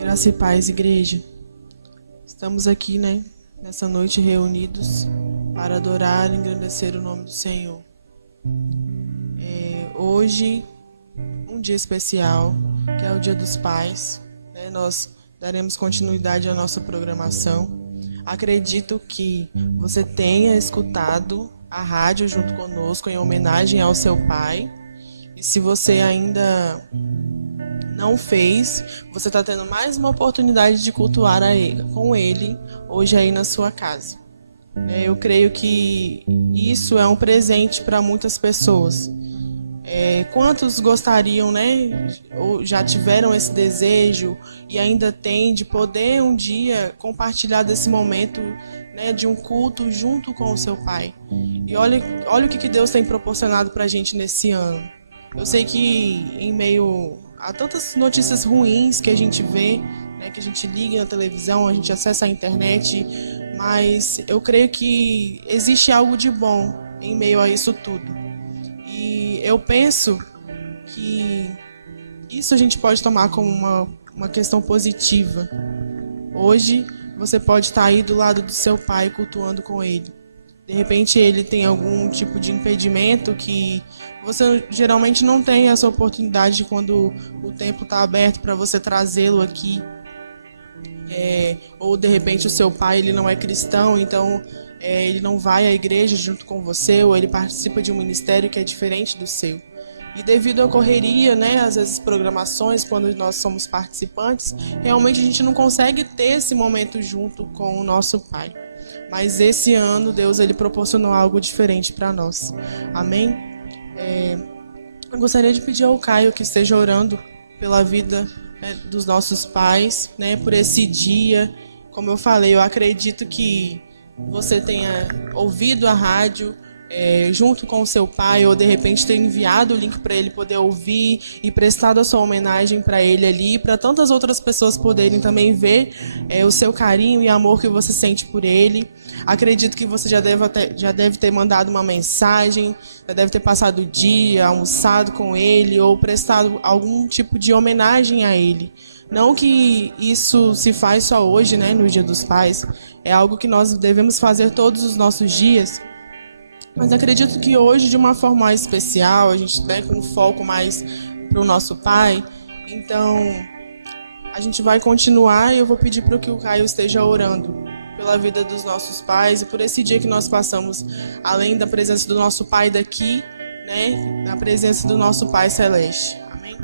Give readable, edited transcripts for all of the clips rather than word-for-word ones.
Graça e paz, igreja. Estamos aqui, nessa noite reunidos para adorar e engrandecer o nome do Senhor. Hoje, um dia especial, que é o Dia dos Pais. Nós daremos continuidade à nossa programação. Acredito que você tenha escutado a rádio junto conosco em homenagem ao seu pai. E se você ainda não fez, você está tendo mais uma oportunidade de cultuar com ele hoje aí na sua casa. Eu creio que isso é um presente para muitas pessoas. Quantos gostariam, ou já tiveram esse desejo e ainda têm de poder um dia compartilhar desse momento, de um culto junto com o seu pai? E olha o que Deus tem proporcionado para a gente nesse ano. Eu sei que em meio a tantas notícias ruins que a gente vê, que a gente liga na televisão, a gente acessa a internet, mas eu creio que existe algo de bom em meio a isso tudo. E eu penso que isso a gente pode tomar como uma questão positiva. Hoje você pode estar aí do lado do seu pai cultuando com ele. De repente ele tem algum tipo de impedimento que você geralmente não tem essa oportunidade quando o templo está aberto para você trazê-lo aqui. Ou de repente o seu pai ele não é cristão, então ele não vai à igreja junto com você, ou ele participa de um ministério que é diferente do seu. E devido à correria, às vezes programações, quando nós somos participantes, realmente a gente não consegue ter esse momento junto com o nosso pai. Mas esse ano Deus ele proporcionou algo diferente para nós. Amém? Eu gostaria de pedir ao Caio que esteja orando pela vida dos nossos pais, por esse dia. Como eu falei, eu acredito que você tenha ouvido a rádio junto com o seu pai, ou de repente ter enviado o link para ele poder ouvir e prestado a sua homenagem para ele ali, para tantas outras pessoas poderem também ver o seu carinho e amor que você sente por ele. Acredito que você já deve ter mandado uma mensagem, já deve ter passado o dia, almoçado com ele ou prestado algum tipo de homenagem a ele. Não que isso se faz só hoje, no Dia dos Pais. É algo que nós devemos fazer todos os nossos dias. Mas acredito que hoje, de uma forma mais especial, a gente com um foco mais para o nosso pai. Então, a gente vai continuar e eu vou pedir para que o Caio esteja orando pela vida dos nossos pais e por esse dia que nós passamos, além da presença do nosso pai daqui, na presença do nosso Pai Celeste. Amém?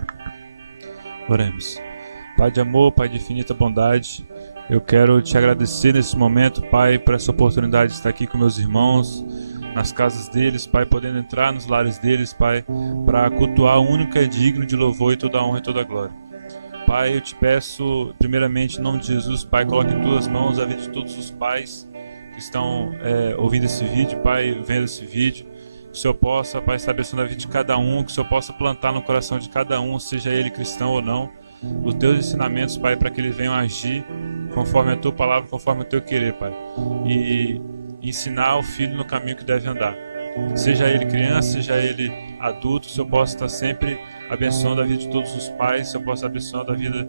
Oremos. Pai de amor, Pai de infinita bondade, eu quero te agradecer nesse momento, Pai, por essa oportunidade de estar aqui com meus irmãos, nas casas deles, Pai, podendo entrar nos lares deles, Pai, para cultuar o único que é digno de louvor e toda a honra e toda a glória. Pai, eu te peço, primeiramente, em nome de Jesus, Pai, coloque em tuas mãos a vida de todos os pais que estão ouvindo esse vídeo, Pai, vendo esse vídeo. Que o Senhor possa, Pai, estar abençoando a vida de cada um, que o Senhor possa plantar no coração de cada um, seja ele cristão ou não, os teus ensinamentos, Pai, para que eles venham agir conforme a tua palavra, conforme o teu querer, Pai. E ensinar o filho no caminho que deve andar. Seja ele criança, seja ele adulto, que o Senhor possa estar sempre abençoando a vida de todos os pais, que o Senhor possa abençoando a vida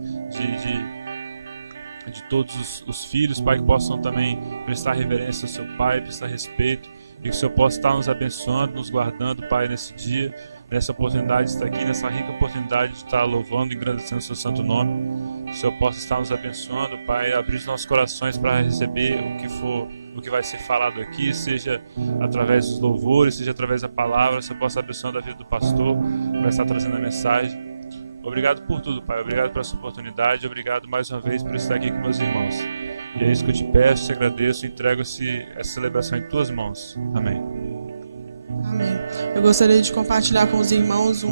de todos os filhos, Pai, que possam também prestar reverência ao seu Pai, prestar respeito, e que o Senhor possa estar nos abençoando, nos guardando, Pai, nesse dia, nessa oportunidade de estar aqui, nessa rica oportunidade de estar louvando e engrandecendo o seu santo nome. Que o Senhor possa estar nos abençoando, Pai, abrir os nossos corações para receber o que vai ser falado aqui, seja através dos louvores, seja através da palavra. Você possa abençoando a vida do pastor que vai estar trazendo a mensagem. Obrigado por tudo, Pai, obrigado por essa oportunidade, obrigado mais uma vez por estar aqui com meus irmãos. E é isso que eu te peço, te agradeço e entrego essa celebração em tuas mãos. Amém. Amém. Eu gostaria de compartilhar com os irmãos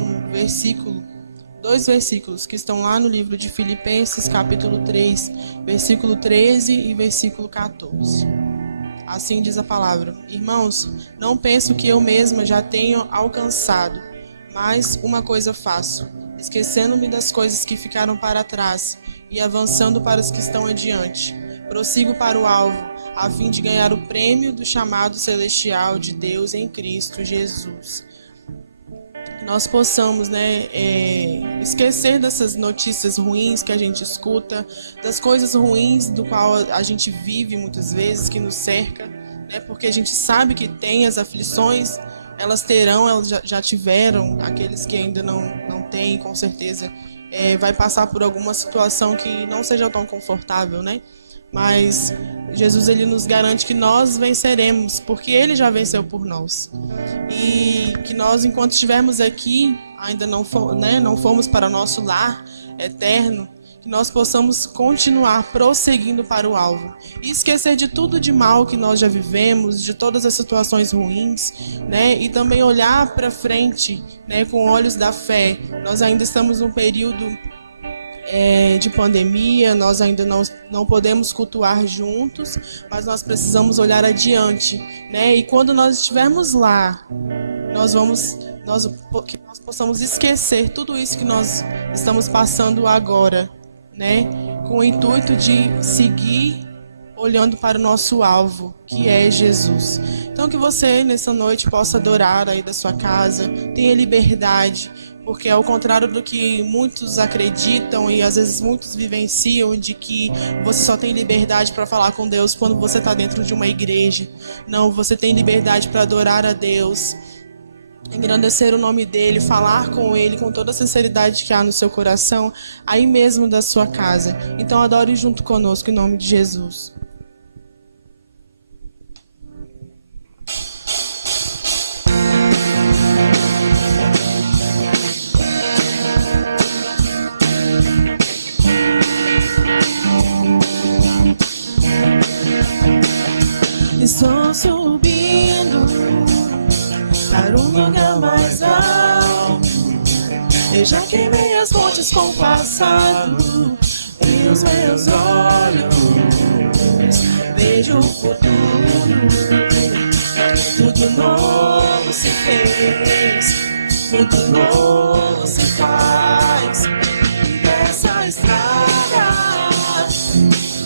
dois versículos que estão lá no livro de Filipenses, capítulo 3, versículo 13 e versículo 14. Assim diz a palavra: Irmãos, não penso que eu mesma já tenho alcançado, mas uma coisa faço, esquecendo-me das coisas que ficaram para trás e avançando para as que estão adiante. Prossigo para o alvo, a fim de ganhar o prêmio do chamado celestial de Deus em Cristo Jesus. nós possamos, né, esquecer dessas notícias ruins que a gente escuta, das coisas ruins do qual a gente vive muitas vezes, que nos cerca, né, porque a gente sabe que tem as aflições, elas terão, elas já tiveram, aqueles que ainda não têm, com certeza, vai passar por alguma situação que não seja tão confortável, né? Mas Jesus, ele nos garante que nós venceremos, porque ele já venceu por nós. E que nós, enquanto estivermos aqui, ainda não fomos para o nosso lar eterno, que nós possamos continuar prosseguindo para o alvo e esquecer de tudo de mal que nós já vivemos, de todas as situações ruins, né? E também olhar para frente, né, com olhos da fé. Nós ainda estamos num período de pandemia, nós ainda não podemos cultuar juntos, mas nós precisamos olhar adiante, né? E quando nós estivermos lá, que nós possamos esquecer tudo isso que nós estamos passando agora, né? Com o intuito de seguir olhando para o nosso alvo, que é Jesus. Então que você nessa noite possa adorar aí da sua casa, tenha liberdade, porque ao contrário do que muitos acreditam e às vezes muitos vivenciam, de que você só tem liberdade para falar com Deus quando você está dentro de uma igreja. Não, você tem liberdade para adorar a Deus, engrandecer o nome dele, falar com ele com toda a sinceridade que há no seu coração, aí mesmo da sua casa. Então adore junto conosco em nome de Jesus. Estou subindo para um lugar mais alto. Eu já queimei as fontes com o passado, e os meus olhos vejo o futuro. Tudo novo se fez, tudo novo se faz. E dessa estrada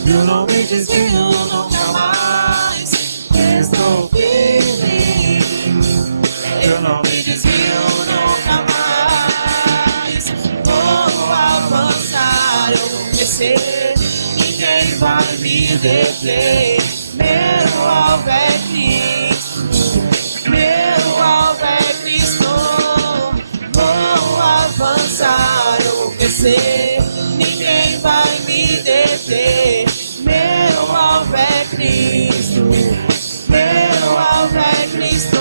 eu não me desvio nunca mais. Estou firme, eu não me desvio nunca mais. Vou avançar, eu vou crescer, ninguém vai me deter. Meu alvo é Cristo, meu alvo é Cristo. Vou avançar, eu vou crescer, ninguém vai me deter. Meu alvo é Cristo, meu alvo é Cristo.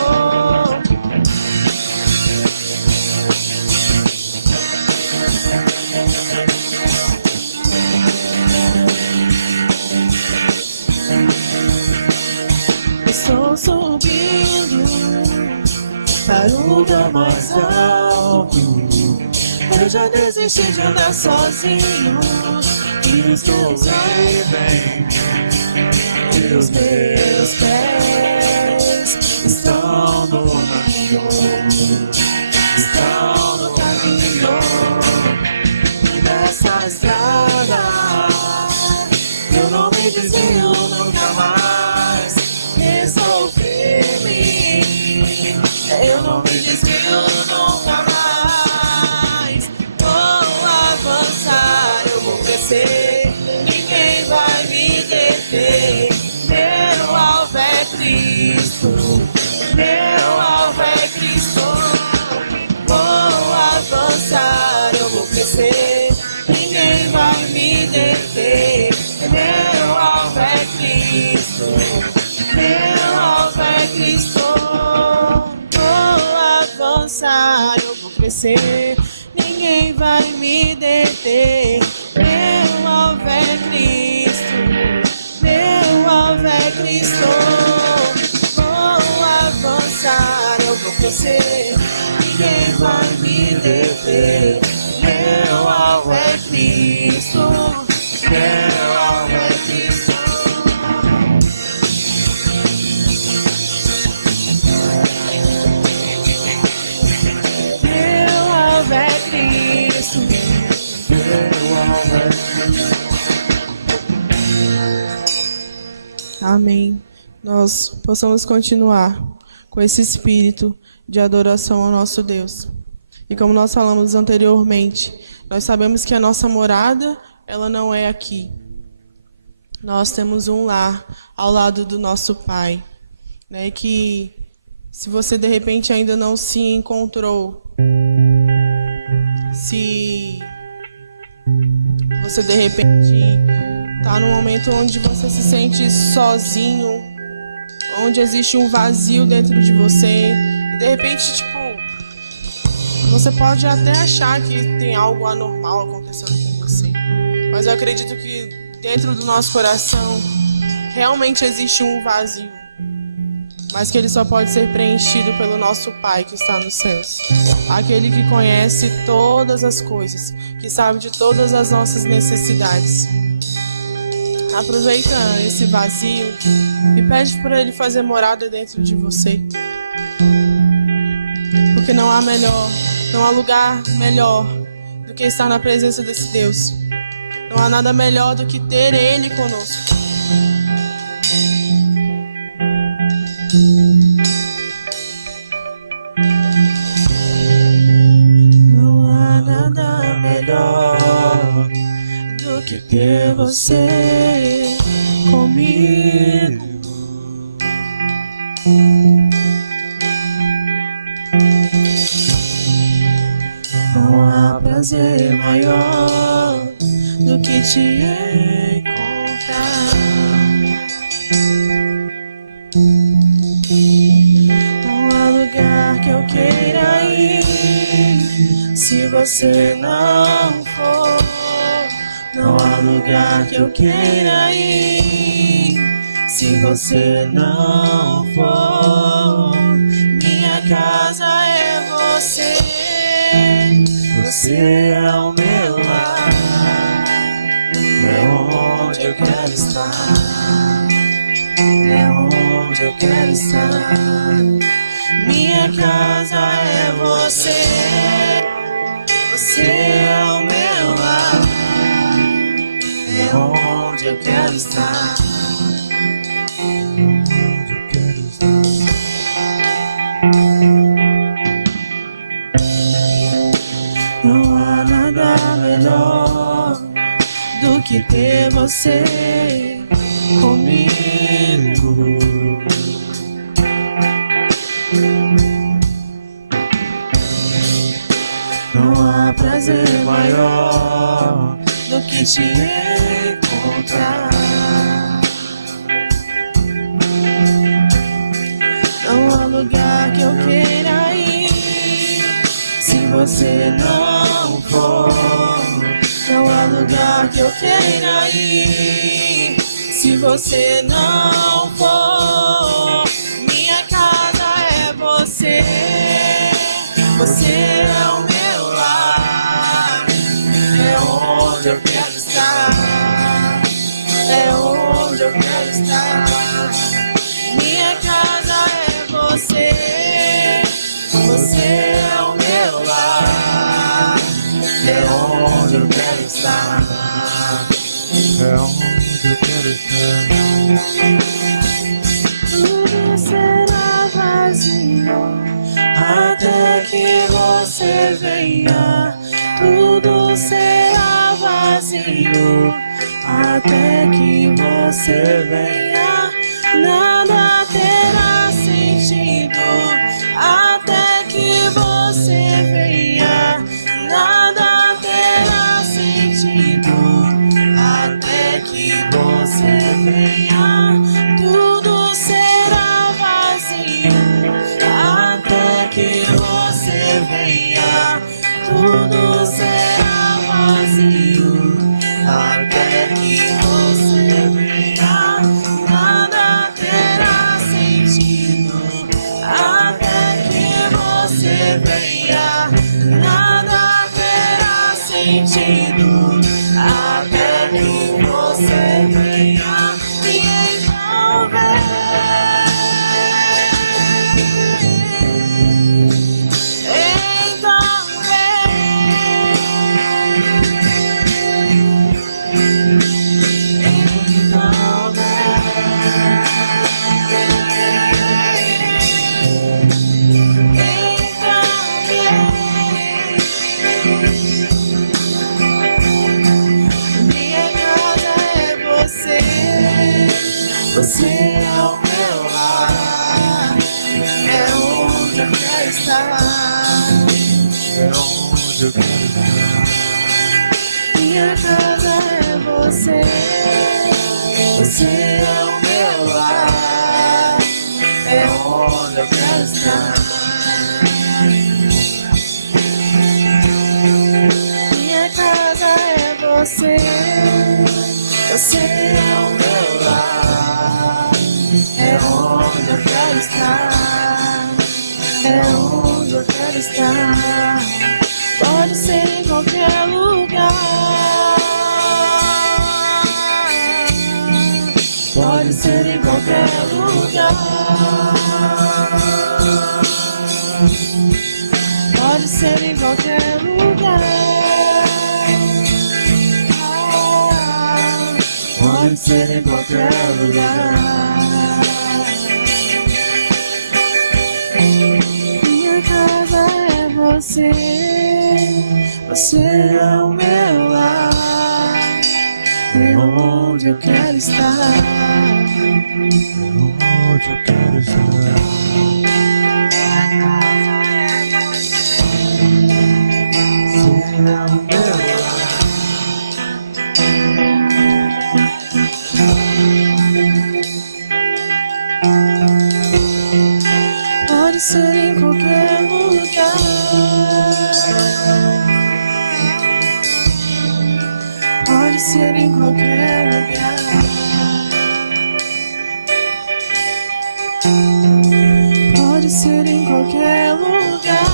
Estou subindo para um lugar mais alto. Eu já desisti de andar sozinho e estou bem. E os meus pés estão no caminho, estão no caminho. E nessa estrada eu não me desvio nunca mais. Estou firme, eu não me desvio nunca mais. Vou avançar, eu vou crescer, ninguém vai me deter. Meu alvo é Cristo, meu alvo é Cristo. Vou avançar, eu vou crescer, ninguém vai me deter. Meu alvo é Cristo, meu alvo é Cristo. Vou avançar, eu vou crescer, ninguém vai me deter. Meu alvo é Cristo, meu alvo é Cristo. Vou avançar, eu vou crescer, ninguém vai me deter. Meu alvo é Cristo, meu alvo é Cristo. Meu alvo é Cristo, meu alvo é Cristo. Amém. Nós possamos continuar com esse espírito de adoração ao nosso Deus. E como nós falamos anteriormente, nós sabemos que a nossa morada, ela não é aqui. Nós temos um lar ao lado do nosso Pai, né? E que se você de repente ainda não se encontrou, se você de repente está num momento onde você se sente sozinho, onde existe um vazio dentro de você, e de repente, tipo, você pode até achar que tem algo anormal acontecendo com você, mas eu acredito que dentro do nosso coração realmente existe um vazio, mas que ele só pode ser preenchido pelo nosso Pai que está nos céus. Aquele que conhece todas as coisas, que sabe de todas as nossas necessidades. Aproveita esse vazio e pede para Ele fazer morada dentro de você. Porque não há lugar melhor do que estar na presença desse Deus. Não há nada melhor do que ter Ele conosco. Não há nada melhor do que ter você comigo. Não há prazer maior do que te encontrar. Não há lugar que eu queira ir se você não for. Não há lugar que eu queira ir se você não for. Minha casa é você. Você é o meu lar. É onde eu quero estar. É onde eu quero estar. Minha casa é você. Você é o meu lar. É onde eu quero estar. Onde eu quero estar. Não há nada melhor do que ter você comigo. Não há prazer maior do que te encontrar. Não há lugar que eu queira ir se você não for. Não há lugar que eu queira ir se você não for. Minha casa é você. Você é o meu lar. É onde eu quero estar. É onde eu quero estar. Minha casa é você. Você é o meu lar. É onde eu quero estar. É onde eu quero estar. Tudo será vazio até que você venha. Tudo será vazio até que você venha. Nada terá sentido até que você venha. Nada terá sentido até que você venha. Tudo será vazio até que você venha. Tudo será vazio até que você venha. Nada terá sentido até que você venha. Nada terá sentido até que você venha. E então Você é o meu lar, é onde eu quero estar. É onde eu quero estar. Minha casa é você, você é o meu lar, é onde eu quero estar. Minha casa é você, você é o meu lar, é onde eu quero estar, é onde eu quero estar. Pode ser em qualquer lugar, pode ser em qualquer lugar, pode ser em qualquer lugar, pode ser em qualquer lugar. Minha casa é você, você é o meu lar, é onde eu quero estar, Onde eu quero estar. você é o meu lar. Pode ser em qualquer lugar, pode ser em qualquer lugar, pode ser em qualquer lugar,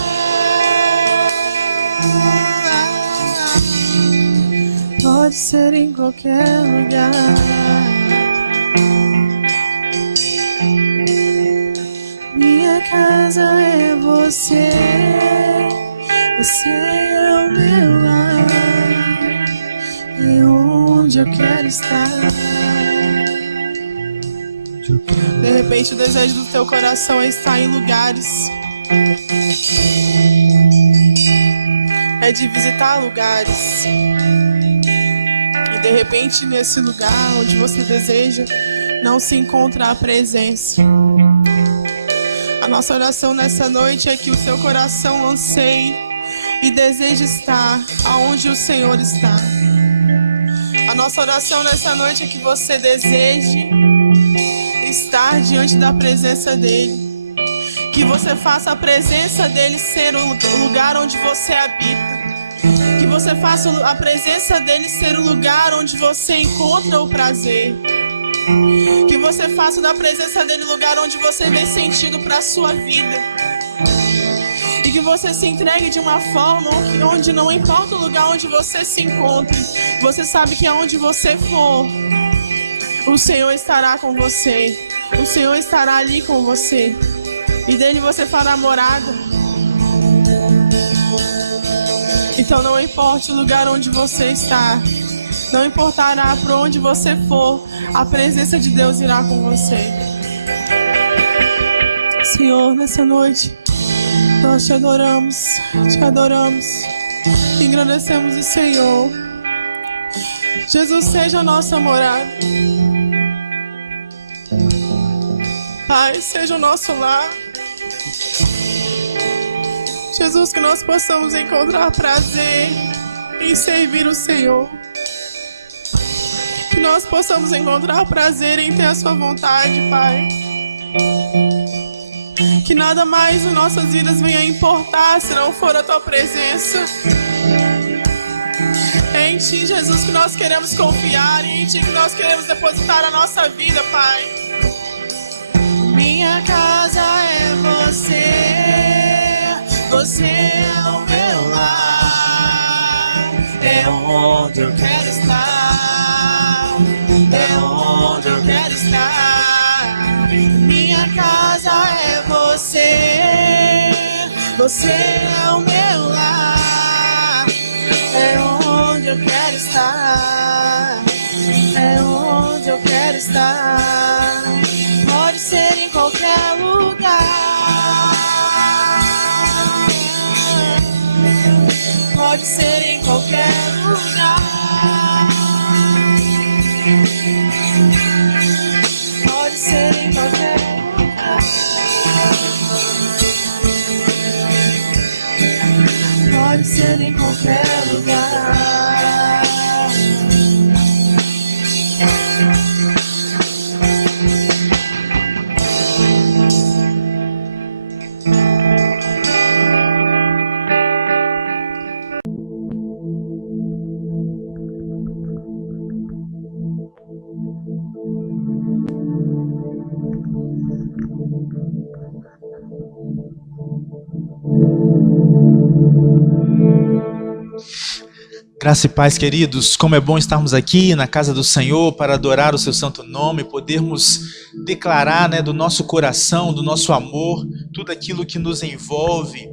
pode ser em qualquer lugar. Minha casa é você, você é o meu lar, é onde eu quero estar. De repente o desejo do teu coração é estar em lugares, é de visitar lugares. E de repente nesse lugar onde você deseja não se encontra a presença. A nossa oração nessa noite é que o seu coração anseie e deseje estar aonde o Senhor está. A nossa oração nessa noite é que você deseje estar diante da presença dEle. Que você faça a presença dEle ser o lugar onde você habita. Que você faça a presença dEle ser o lugar onde você encontra o prazer. Que você faça da presença dEle o lugar onde você vê sentido para a sua vida. E que você se entregue de uma forma onde não importa o lugar onde você se encontre, você sabe que aonde você for, o Senhor estará com você. O Senhor estará ali com você. E dele você fará morada. Então não importa o lugar onde você está, não importará por onde você for, a presença de Deus irá com você. Senhor, nessa noite, nós te adoramos, engrandecemos o Senhor. Jesus, seja a nossa morada. Pai, seja o nosso lar. Jesus, que nós possamos encontrar prazer em servir o Senhor. Que nós possamos encontrar prazer em ter a sua vontade, Pai. Que nada mais em nossas vidas venha importar se não for a tua presença. É em ti, Jesus, que nós queremos confiar, e em ti que nós queremos depositar a nossa vida, Pai. Minha casa é você, você é o meu lar, é onde eu quero estar, é onde eu quero estar. Minha casa é você, você é o meu lar, é onde eu quero estar, é onde eu quero estar. Pode ser em qualquer lugar, pode ser em qualquer lugar, pode recebo em qualquer lugar. Graça e paz, queridos, como é bom estarmos aqui na casa do Senhor para adorar o seu santo nome, podermos declarar, do nosso coração, do nosso amor, tudo aquilo que nos envolve,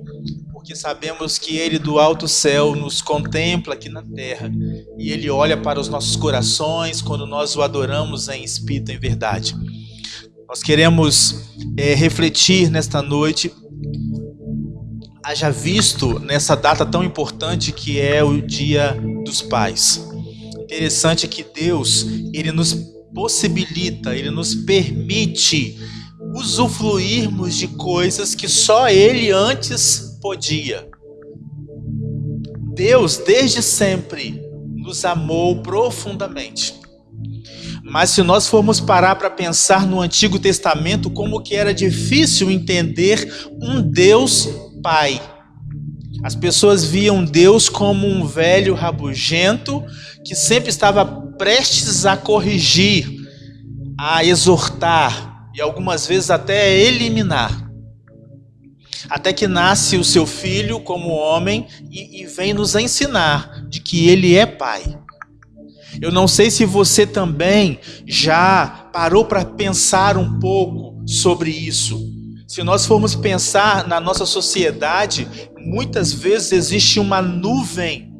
porque sabemos que Ele do alto céu nos contempla aqui na terra e Ele olha para os nossos corações quando nós o adoramos em espírito e em verdade. Nós queremos refletir nesta noite, haja visto nessa data tão importante que é o Dia dos Pais. Interessante que Deus, Ele nos possibilita, Ele nos permite usufruirmos de coisas que só Ele antes podia. Deus, desde sempre, nos amou profundamente. Mas se nós formos parar para pensar no Antigo Testamento, como que era difícil entender um Deus Pai. As pessoas viam Deus como um velho rabugento que sempre estava prestes a corrigir, a exortar e algumas vezes até a eliminar. Até que nasce o seu filho como homem e vem nos ensinar de que ele é pai. Eu não sei se você também já parou para pensar um pouco sobre isso. Se nós formos pensar na nossa sociedade, muitas vezes existe uma nuvem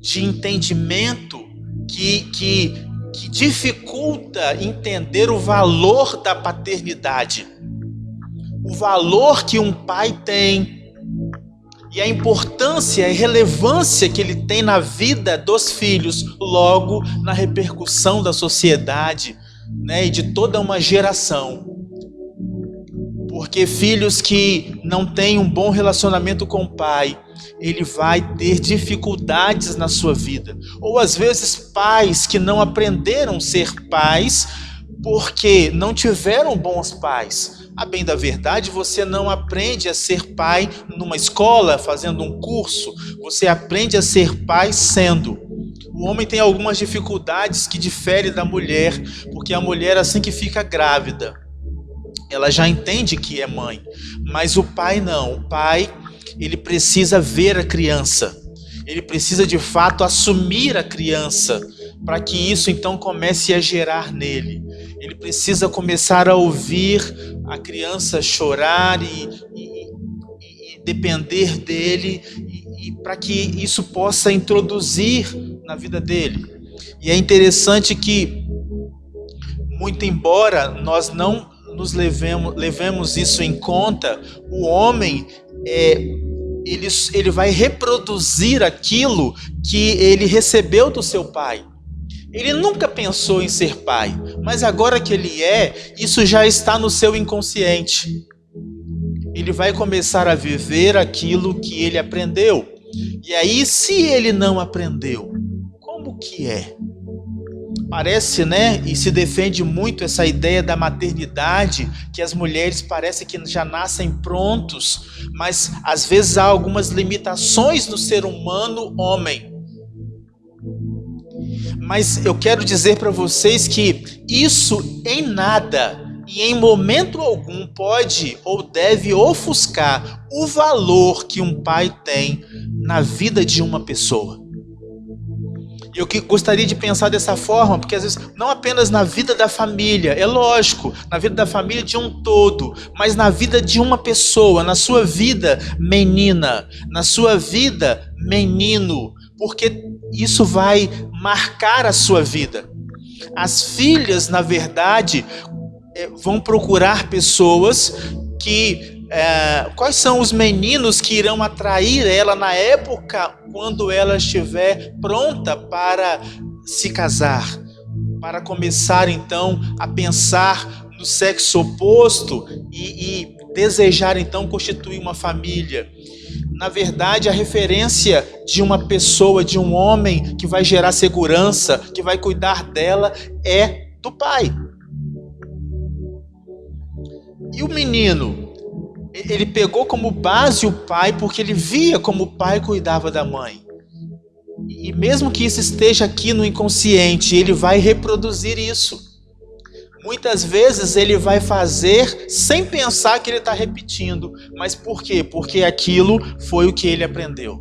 de entendimento que dificulta entender o valor da paternidade, o valor que um pai tem e a importância e relevância que ele tem na vida dos filhos, logo na repercussão da sociedade, e de toda uma geração. Porque filhos que não têm um bom relacionamento com o pai, ele vai ter dificuldades na sua vida. Ou às vezes pais que não aprenderam a ser pais porque não tiveram bons pais. A bem da verdade, você não aprende a ser pai numa escola, fazendo um curso. Você aprende a ser pai sendo. O homem tem algumas dificuldades que diferem da mulher, porque a mulher, assim que fica grávida, ela já entende que é mãe, mas o pai não. O pai, ele precisa ver a criança, ele precisa de fato assumir a criança, para que isso então comece a gerar nele. Ele precisa começar a ouvir a criança chorar e depender dele, e para que isso possa introduzir na vida dele. E é interessante que, muito embora nós não nos levemos isso em conta, o homem ele vai reproduzir aquilo que ele recebeu do seu pai. Ele nunca pensou em ser pai, mas agora que ele isso já está no seu inconsciente. Ele vai começar a viver aquilo que ele aprendeu. E aí, se ele não aprendeu, como que é? Parece, e se defende muito essa ideia da maternidade, que as mulheres parecem que já nascem prontos, mas às vezes há algumas limitações no ser humano homem. Mas eu quero dizer para vocês que isso em nada e em momento algum pode ou deve ofuscar o valor que um pai tem na vida de uma pessoa. Eu gostaria de pensar dessa forma, porque às vezes não apenas na vida da família, é lógico, na vida da família de um todo, mas na vida de uma pessoa, na sua vida menina, na sua vida menino, porque isso vai marcar a sua vida. As filhas, na verdade, vão procurar pessoas que... quais são os meninos que irão atrair ela na época quando ela estiver pronta para se casar, para começar então a pensar no sexo oposto e desejar então constituir uma família. Na verdade, a referência de uma pessoa, de um homem que vai gerar segurança, que vai cuidar dela, é do pai. E o menino, ele pegou como base o pai porque ele via como o pai cuidava da mãe. E mesmo que isso esteja aqui no inconsciente, ele vai reproduzir isso. Muitas vezes ele vai fazer sem pensar que ele está repetindo. Mas por quê? Porque aquilo foi o que ele aprendeu.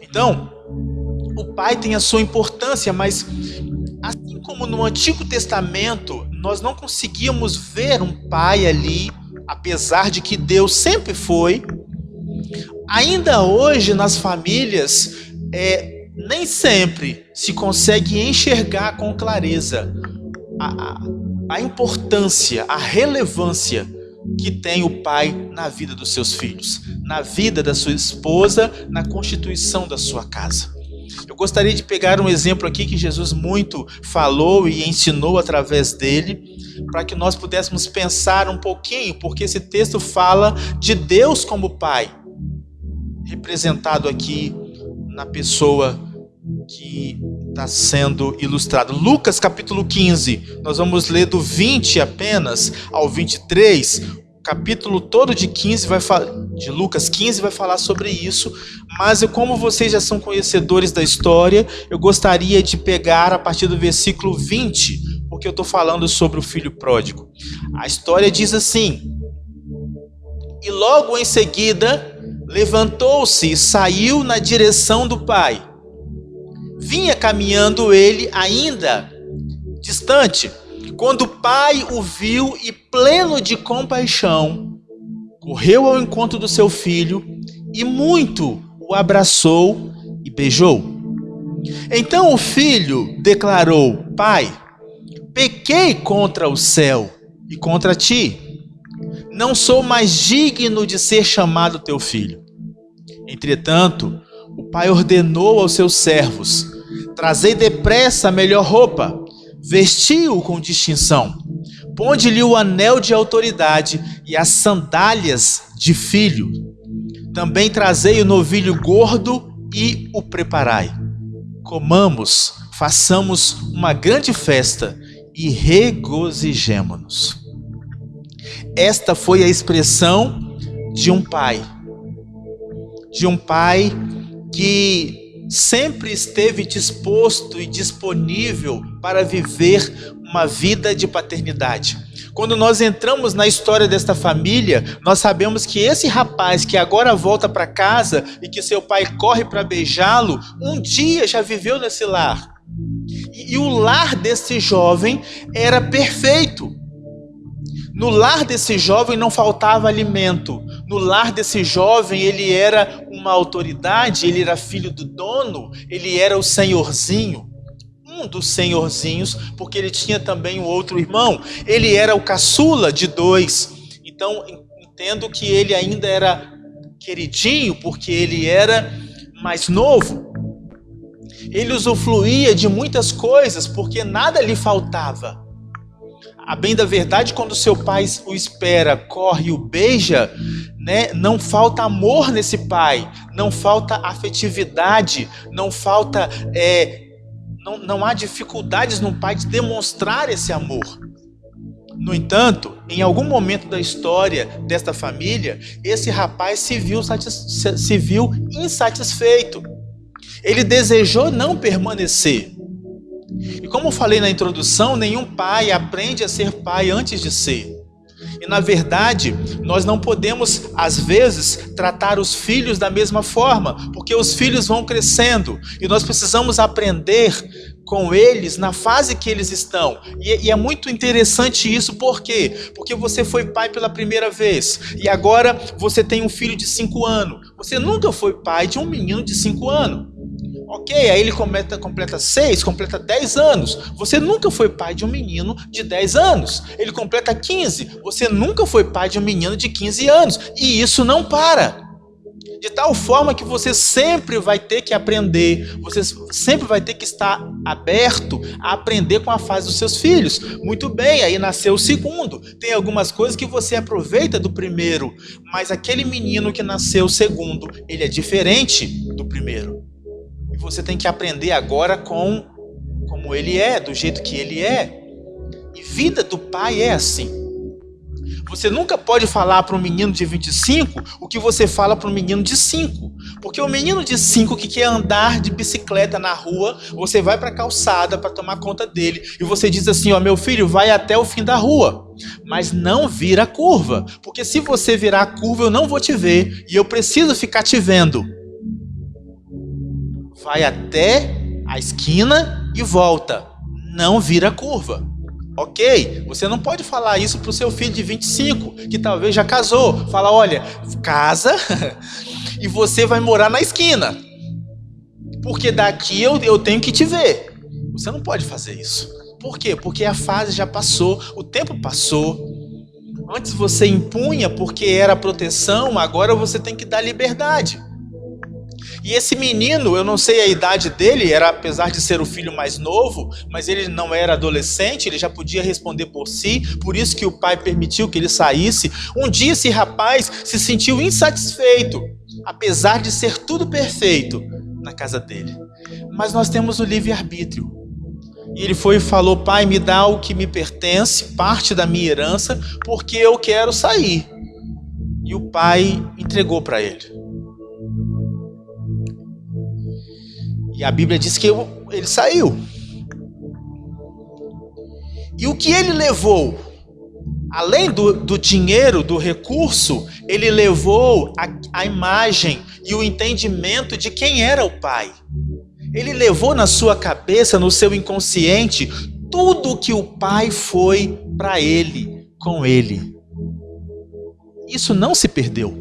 Então, o pai tem a sua importância, mas assim como no Antigo Testamento, nós não conseguíamos ver um pai ali, apesar de que Deus sempre foi. Ainda hoje nas famílias, nem sempre se consegue enxergar com clareza a importância, a relevância que tem o pai na vida dos seus filhos, na vida da sua esposa, na constituição da sua casa. Eu gostaria de pegar um exemplo aqui que Jesus muito falou e ensinou através dele, para que nós pudéssemos pensar um pouquinho, porque esse texto fala de Deus como pai, representado aqui na pessoa que está sendo ilustrado. Lucas capítulo 15, nós vamos ler do 20 apenas ao 23, o capítulo todo de Lucas 15 vai falar sobre isso, mas como vocês já são conhecedores da história, eu gostaria de pegar a partir do versículo 20, porque eu estou falando sobre o filho pródigo. A história diz assim: e logo em seguida levantou-se e saiu na direção do pai. Vinha caminhando ele ainda distante, quando o pai o viu e, pleno de compaixão, correu ao encontro do seu filho e muito o abraçou e beijou. Então o filho declarou: pai, pequei contra o céu e contra ti. Não sou mais digno de ser chamado teu filho. Entretanto, o pai ordenou aos seus servos: trazei depressa a melhor roupa, vestiu-o com distinção, ponde-lhe o anel de autoridade e as sandálias de filho. Também trazei o novilho gordo e o preparai. Comamos, façamos uma grande festa e regozijemo-nos. Esta foi a expressão de um pai que sempre esteve disposto e disponível para viver uma vida de paternidade. Quando nós entramos na história desta família, nós sabemos que esse rapaz que agora volta para casa e que seu pai corre para beijá-lo, um dia já viveu nesse lar. E o lar desse jovem era perfeito. No lar desse jovem não faltava alimento. No lar desse jovem ele era uma autoridade, ele era filho do dono, ele era o senhorzinho, um dos senhorzinhos, porque ele tinha também um outro irmão. Ele era o caçula de 2. Então entendo que ele ainda era queridinho, porque ele era mais novo. Ele usufruía de muitas coisas, porque nada lhe faltava. A bem da verdade, quando seu pai o espera, corre e o beija, né, não falta amor nesse pai, não falta afetividade, não falta, não há dificuldades no pai de demonstrar esse amor. No entanto, em algum momento da história desta família, esse rapaz se viu insatisfeito. Ele desejou não permanecer. E como eu falei na introdução, nenhum pai aprende a ser pai antes de ser. E na verdade, nós não podemos, às vezes, tratar os filhos da mesma forma, porque os filhos vão crescendo e nós precisamos aprender com eles na fase que eles estão. E é muito interessante isso, por quê? Porque você foi pai pela primeira vez e agora você tem um filho de 5 anos. Você nunca foi pai de um menino de 5 anos. Ok, aí ele completa 6, completa 10 anos. Você nunca foi pai de um menino de 10 anos. Ele completa 15. Você nunca foi pai de um menino de 15 anos. E isso não para. De tal forma que você sempre vai ter que aprender, você sempre vai ter que estar aberto a aprender com a fase dos seus filhos. Muito bem, aí nasceu o segundo. Tem algumas coisas que você aproveita do primeiro, mas aquele menino que nasceu o segundo, ele é diferente do primeiro. E você tem que aprender agora como ele é, do jeito que ele é. E vida do pai é assim. Você nunca pode falar para um menino de 25 o que você fala para um menino de 5. Porque o menino de 5 que quer andar de bicicleta na rua, você vai para a calçada para tomar conta dele. E você diz assim, ó, meu filho, vai até o fim da rua. Mas não vira a curva. Porque se você virar a curva, eu não vou te ver. E eu preciso ficar te vendo. Vai até a esquina e volta. Não vira a curva. Ok? Você não pode falar isso para o seu filho de 25, que talvez já casou. Fala, olha, casa e você vai morar na esquina. Porque daqui eu tenho que te ver. Você não pode fazer isso. Por quê? Porque a fase já passou, o tempo passou. Antes você impunha porque era proteção, agora você tem que dar liberdade. E esse menino, eu não sei a idade dele, era apesar de ser o filho mais novo, mas ele não era adolescente, ele já podia responder por si, por isso que o pai permitiu que ele saísse. Um dia esse rapaz se sentiu insatisfeito, apesar de ser tudo perfeito na casa dele. Mas nós temos o livre-arbítrio. E ele foi e falou, pai, me dá o que me pertence, parte da minha herança, porque eu quero sair. E o pai entregou para ele. E a Bíblia diz que ele saiu. E o que ele levou? Além do dinheiro, do recurso, ele levou a imagem e o entendimento de quem era o pai. Ele levou na sua cabeça, no seu inconsciente, tudo que o pai foi para ele, com ele. Isso não se perdeu.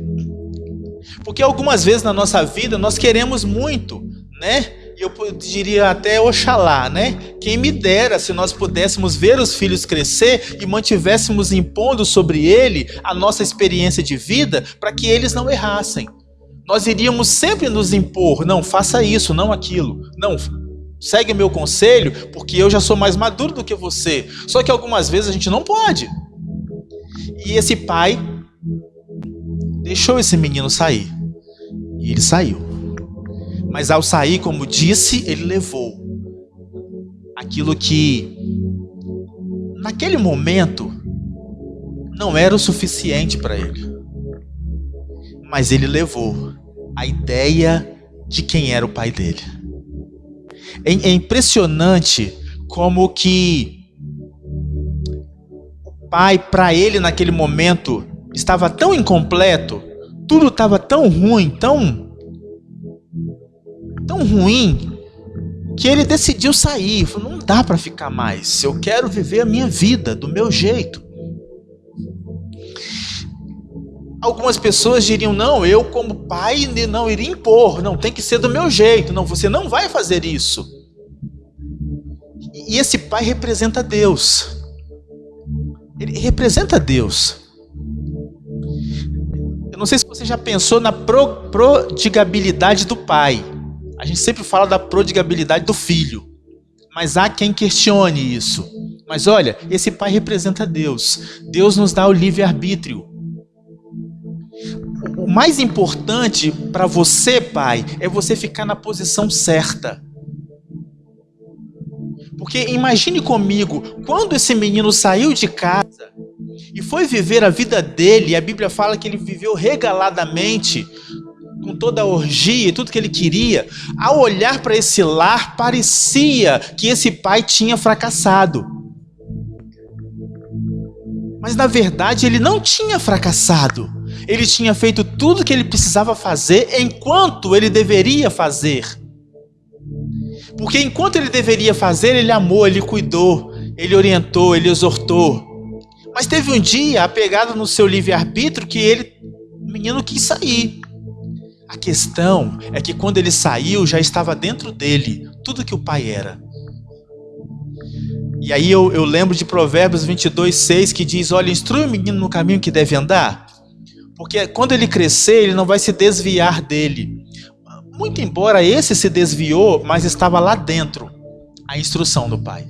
Porque algumas vezes na nossa vida nós queremos muito, né? Eu diria até oxalá, né? Quem me dera se nós pudéssemos ver os filhos crescer e mantivéssemos impondo sobre ele a nossa experiência de vida para que eles não errassem. Nós iríamos sempre nos impor, não, faça isso, não aquilo. Não, segue meu conselho porque eu já sou mais maduro do que você. Só que algumas vezes a gente não pode. E esse pai deixou esse menino sair. E ele saiu. Mas ao sair, como disse, ele levou aquilo que, naquele momento, não era o suficiente para ele. Mas ele levou a ideia de quem era o pai dele. É impressionante como que o pai, para ele, naquele momento, estava tão incompleto, tudo estava tão ruim, tão ruim, que ele decidiu sair. Falou, não dá para ficar mais, eu quero viver a minha vida do meu jeito. Algumas pessoas diriam, não, eu como pai não iria impor, não, tem que ser do meu jeito, não, você não vai fazer isso. E esse pai representa Deus. Ele representa Deus. Eu não sei se você já pensou na prodigabilidade do pai. A gente sempre fala da prodigabilidade do filho, mas há quem questione isso. Mas olha, esse pai representa Deus. Deus nos dá o livre-arbítrio. O mais importante para você, pai, é você ficar na posição certa. Porque imagine comigo, quando esse menino saiu de casa e foi viver a vida dele, a Bíblia fala que ele viveu regaladamente, com toda a orgia e tudo que ele queria, ao olhar para esse lar, parecia que esse pai tinha fracassado. Mas na verdade ele não tinha fracassado. Ele tinha feito tudo que ele precisava fazer enquanto ele deveria fazer. Porque enquanto ele deveria fazer, ele amou, ele cuidou, ele orientou, ele exortou. Mas teve um dia, apegado no seu livre-arbítrio, que o menino quis sair. A questão é que quando ele saiu, já estava dentro dele tudo que o pai era. E aí eu lembro de Provérbios 22:6, que diz, olha, instrui o menino no caminho que deve andar. Porque quando ele crescer, ele não vai se desviar dele. Muito embora esse se desviou, mas estava lá dentro a instrução do pai.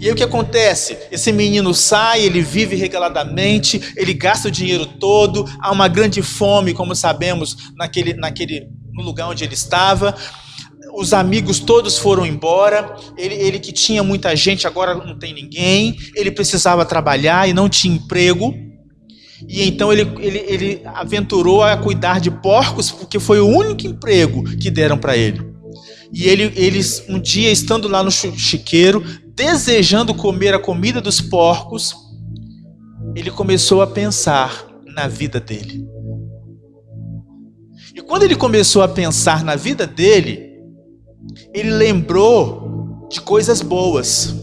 E aí o que acontece? Esse menino sai, ele vive regaladamente, ele gasta o dinheiro todo, há uma grande fome, como sabemos, no lugar onde ele estava. Os amigos todos foram embora, ele que tinha muita gente, agora não tem ninguém, ele precisava trabalhar e não tinha emprego. E então ele aventurou a cuidar de porcos, porque foi o único emprego que deram para ele. E eles um dia, estando lá no chiqueiro, desejando comer a comida dos porcos, ele começou a pensar na vida dele. E quando ele começou a pensar na vida dele, ele lembrou de coisas boas.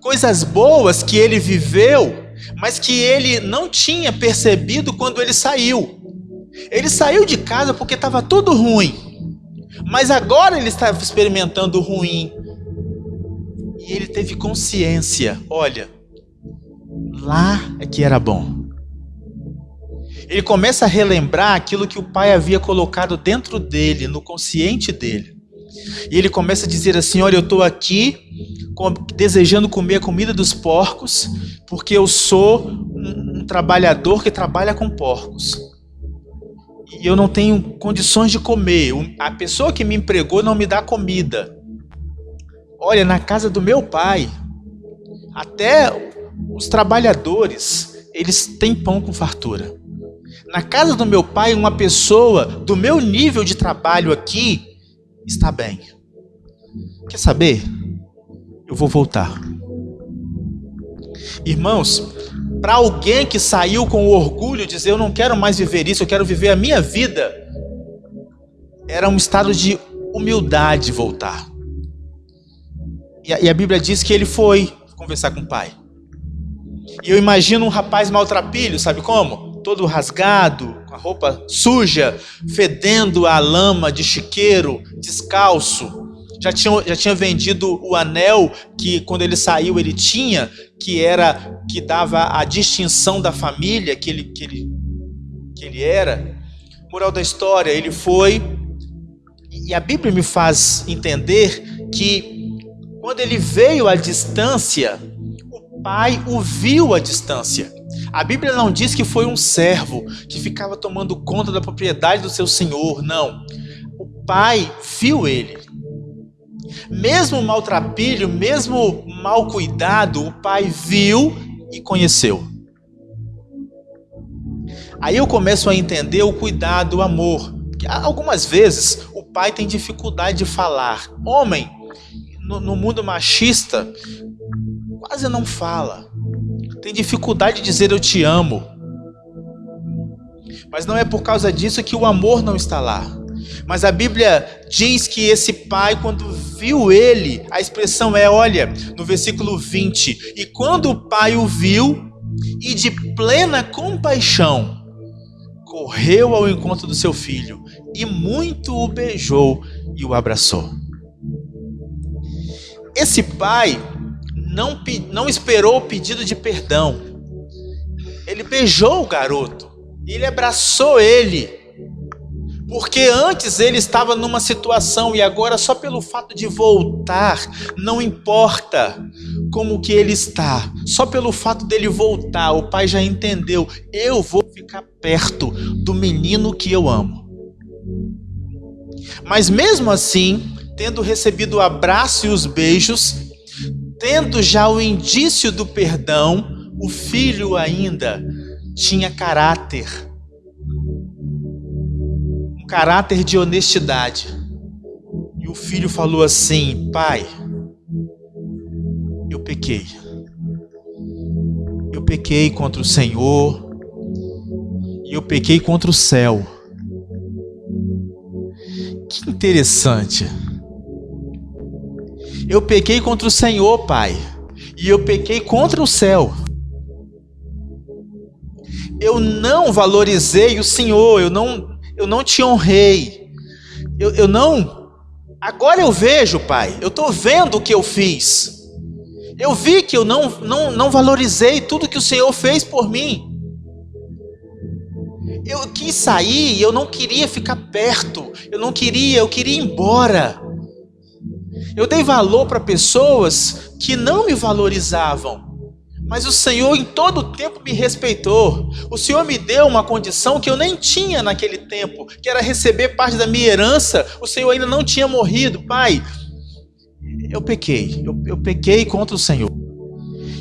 Coisas boas que ele viveu, mas que ele não tinha percebido quando ele saiu. Ele saiu de casa porque estava tudo ruim. Mas agora ele estava experimentando o ruim. E ele teve consciência. Olha, lá é que era bom. Ele começa a relembrar aquilo que o pai havia colocado dentro dele, no consciente dele. E ele começa a dizer assim: olha, eu estou aqui desejando comer a comida dos porcos, porque eu sou um trabalhador que trabalha com porcos. E eu não tenho condições de comer. A pessoa que me empregou não me dá comida. Olha, na casa do meu pai, até os trabalhadores, eles têm pão com fartura. Na casa do meu pai, uma pessoa do meu nível de trabalho aqui está bem. Quer saber? Eu vou voltar. Irmãos, para alguém que saiu com o orgulho de dizer eu não quero mais viver isso, eu quero viver a minha vida, era um estado de humildade voltar. E a Bíblia diz que ele foi conversar com o pai. E eu imagino um rapaz maltrapilho, sabe como? Todo rasgado, com a roupa suja, fedendo a lama de chiqueiro, descalço. Já tinha vendido o anel que quando ele saiu ele tinha, que dava a distinção da família que ele era. Moral da história, ele foi, e a Bíblia me faz entender que quando ele veio à distância, o pai o viu à distância. A Bíblia não diz que foi um servo que ficava tomando conta da propriedade do seu senhor, não. O pai viu ele. Mesmo maltrapilho, mesmo mal cuidado, o pai viu e conheceu. Aí eu começo a entender o cuidado, o amor. Porque algumas vezes o pai tem dificuldade de falar. Homem, no mundo machista, quase não fala. Tem dificuldade de dizer eu te amo. Mas não é por causa disso que o amor não está lá. Mas a Bíblia diz que esse pai, quando viu ele, a expressão é, olha, no versículo 20, e quando o pai o viu, e de plena compaixão, correu ao encontro do seu filho, e muito o beijou e o abraçou. Esse pai não esperou o pedido de perdão. Ele beijou o garoto, ele abraçou ele, porque antes ele estava numa situação e agora só pelo fato de voltar, não importa como que ele está, só pelo fato dele voltar, o pai já entendeu, eu vou ficar perto do menino que eu amo. Mas mesmo assim, tendo recebido o abraço e os beijos, tendo já o indício do perdão, o filho ainda tinha caráter. Um caráter de honestidade. E o filho falou assim: pai, eu pequei. Eu pequei contra o Senhor e eu pequei contra o céu. Que interessante. Eu pequei contra o Senhor, pai, e eu pequei contra o céu. Eu não valorizei o Senhor, eu não te honrei. Eu não. Agora eu vejo, pai, eu estou vendo o que eu fiz. Eu vi que eu não valorizei tudo que o Senhor fez por mim. Eu quis sair e eu não queria ficar perto. Eu queria ir embora. Eu dei valor para pessoas que não me valorizavam. Mas o Senhor em todo o tempo me respeitou. O Senhor me deu uma condição que eu nem tinha naquele tempo, que era receber parte da minha herança. O Senhor ainda não tinha morrido. Pai, eu pequei. Eu pequei contra o Senhor.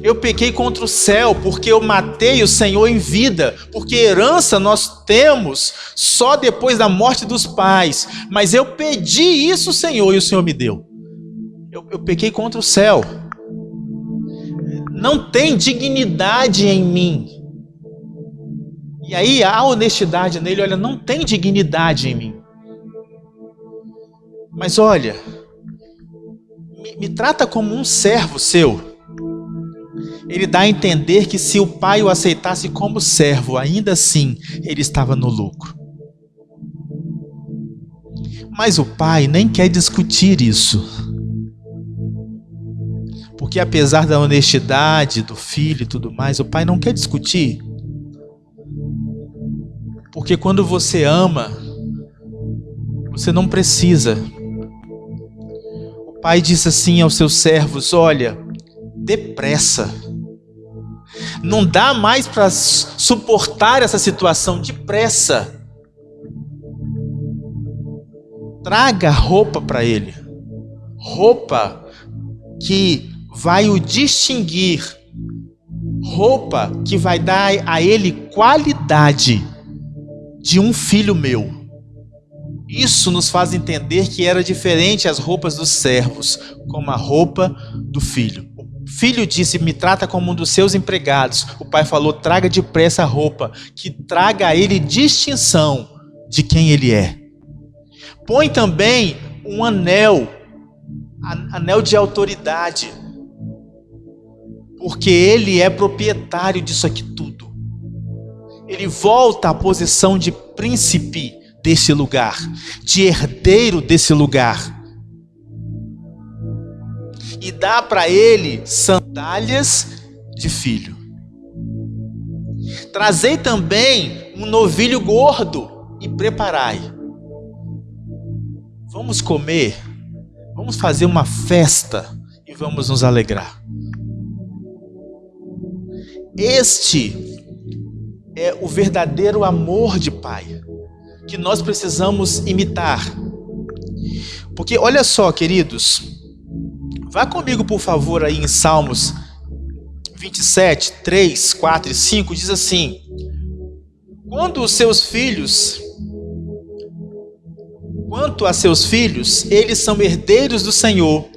Eu pequei contra o céu, porque eu matei o Senhor em vida. Porque herança nós temos só depois da morte dos pais. Mas eu pedi isso, Senhor, e o Senhor me deu. Eu pequei contra o céu. Não tem dignidade em mim. E aí a honestidade nele, olha, não tem dignidade em mim. Mas olha, me trata como um servo seu. Ele dá a entender que se o pai o aceitasse como servo, ainda assim ele estava no lucro. Mas o pai nem quer discutir isso. Porque apesar da honestidade do filho e tudo mais, o pai não quer discutir. Porque quando você ama, você não precisa. O pai disse assim aos seus servos: olha, depressa. Não dá mais para suportar essa situação, depressa. Traga roupa para ele. Roupa que vai o distinguir, roupa que vai dar a ele qualidade de um filho meu. Isso nos faz entender que era diferente as roupas dos servos, como a roupa do filho. O filho disse: me trata como um dos seus empregados. O pai falou: traga depressa a roupa, que traga a ele distinção de quem ele é. Põe também um anel de autoridade, porque ele é proprietário disso aqui tudo. Ele volta à posição de príncipe desse lugar, de herdeiro desse lugar. E dá para ele sandálias de filho. Trazei também um novilho gordo e preparai. Vamos comer, vamos fazer uma festa e vamos nos alegrar. Este é o verdadeiro amor de pai, que nós precisamos imitar. Porque olha só, queridos, vá comigo por favor aí em Salmos 27, 3, 4 e 5, diz assim: quanto a seus filhos, eles são herdeiros do Senhor,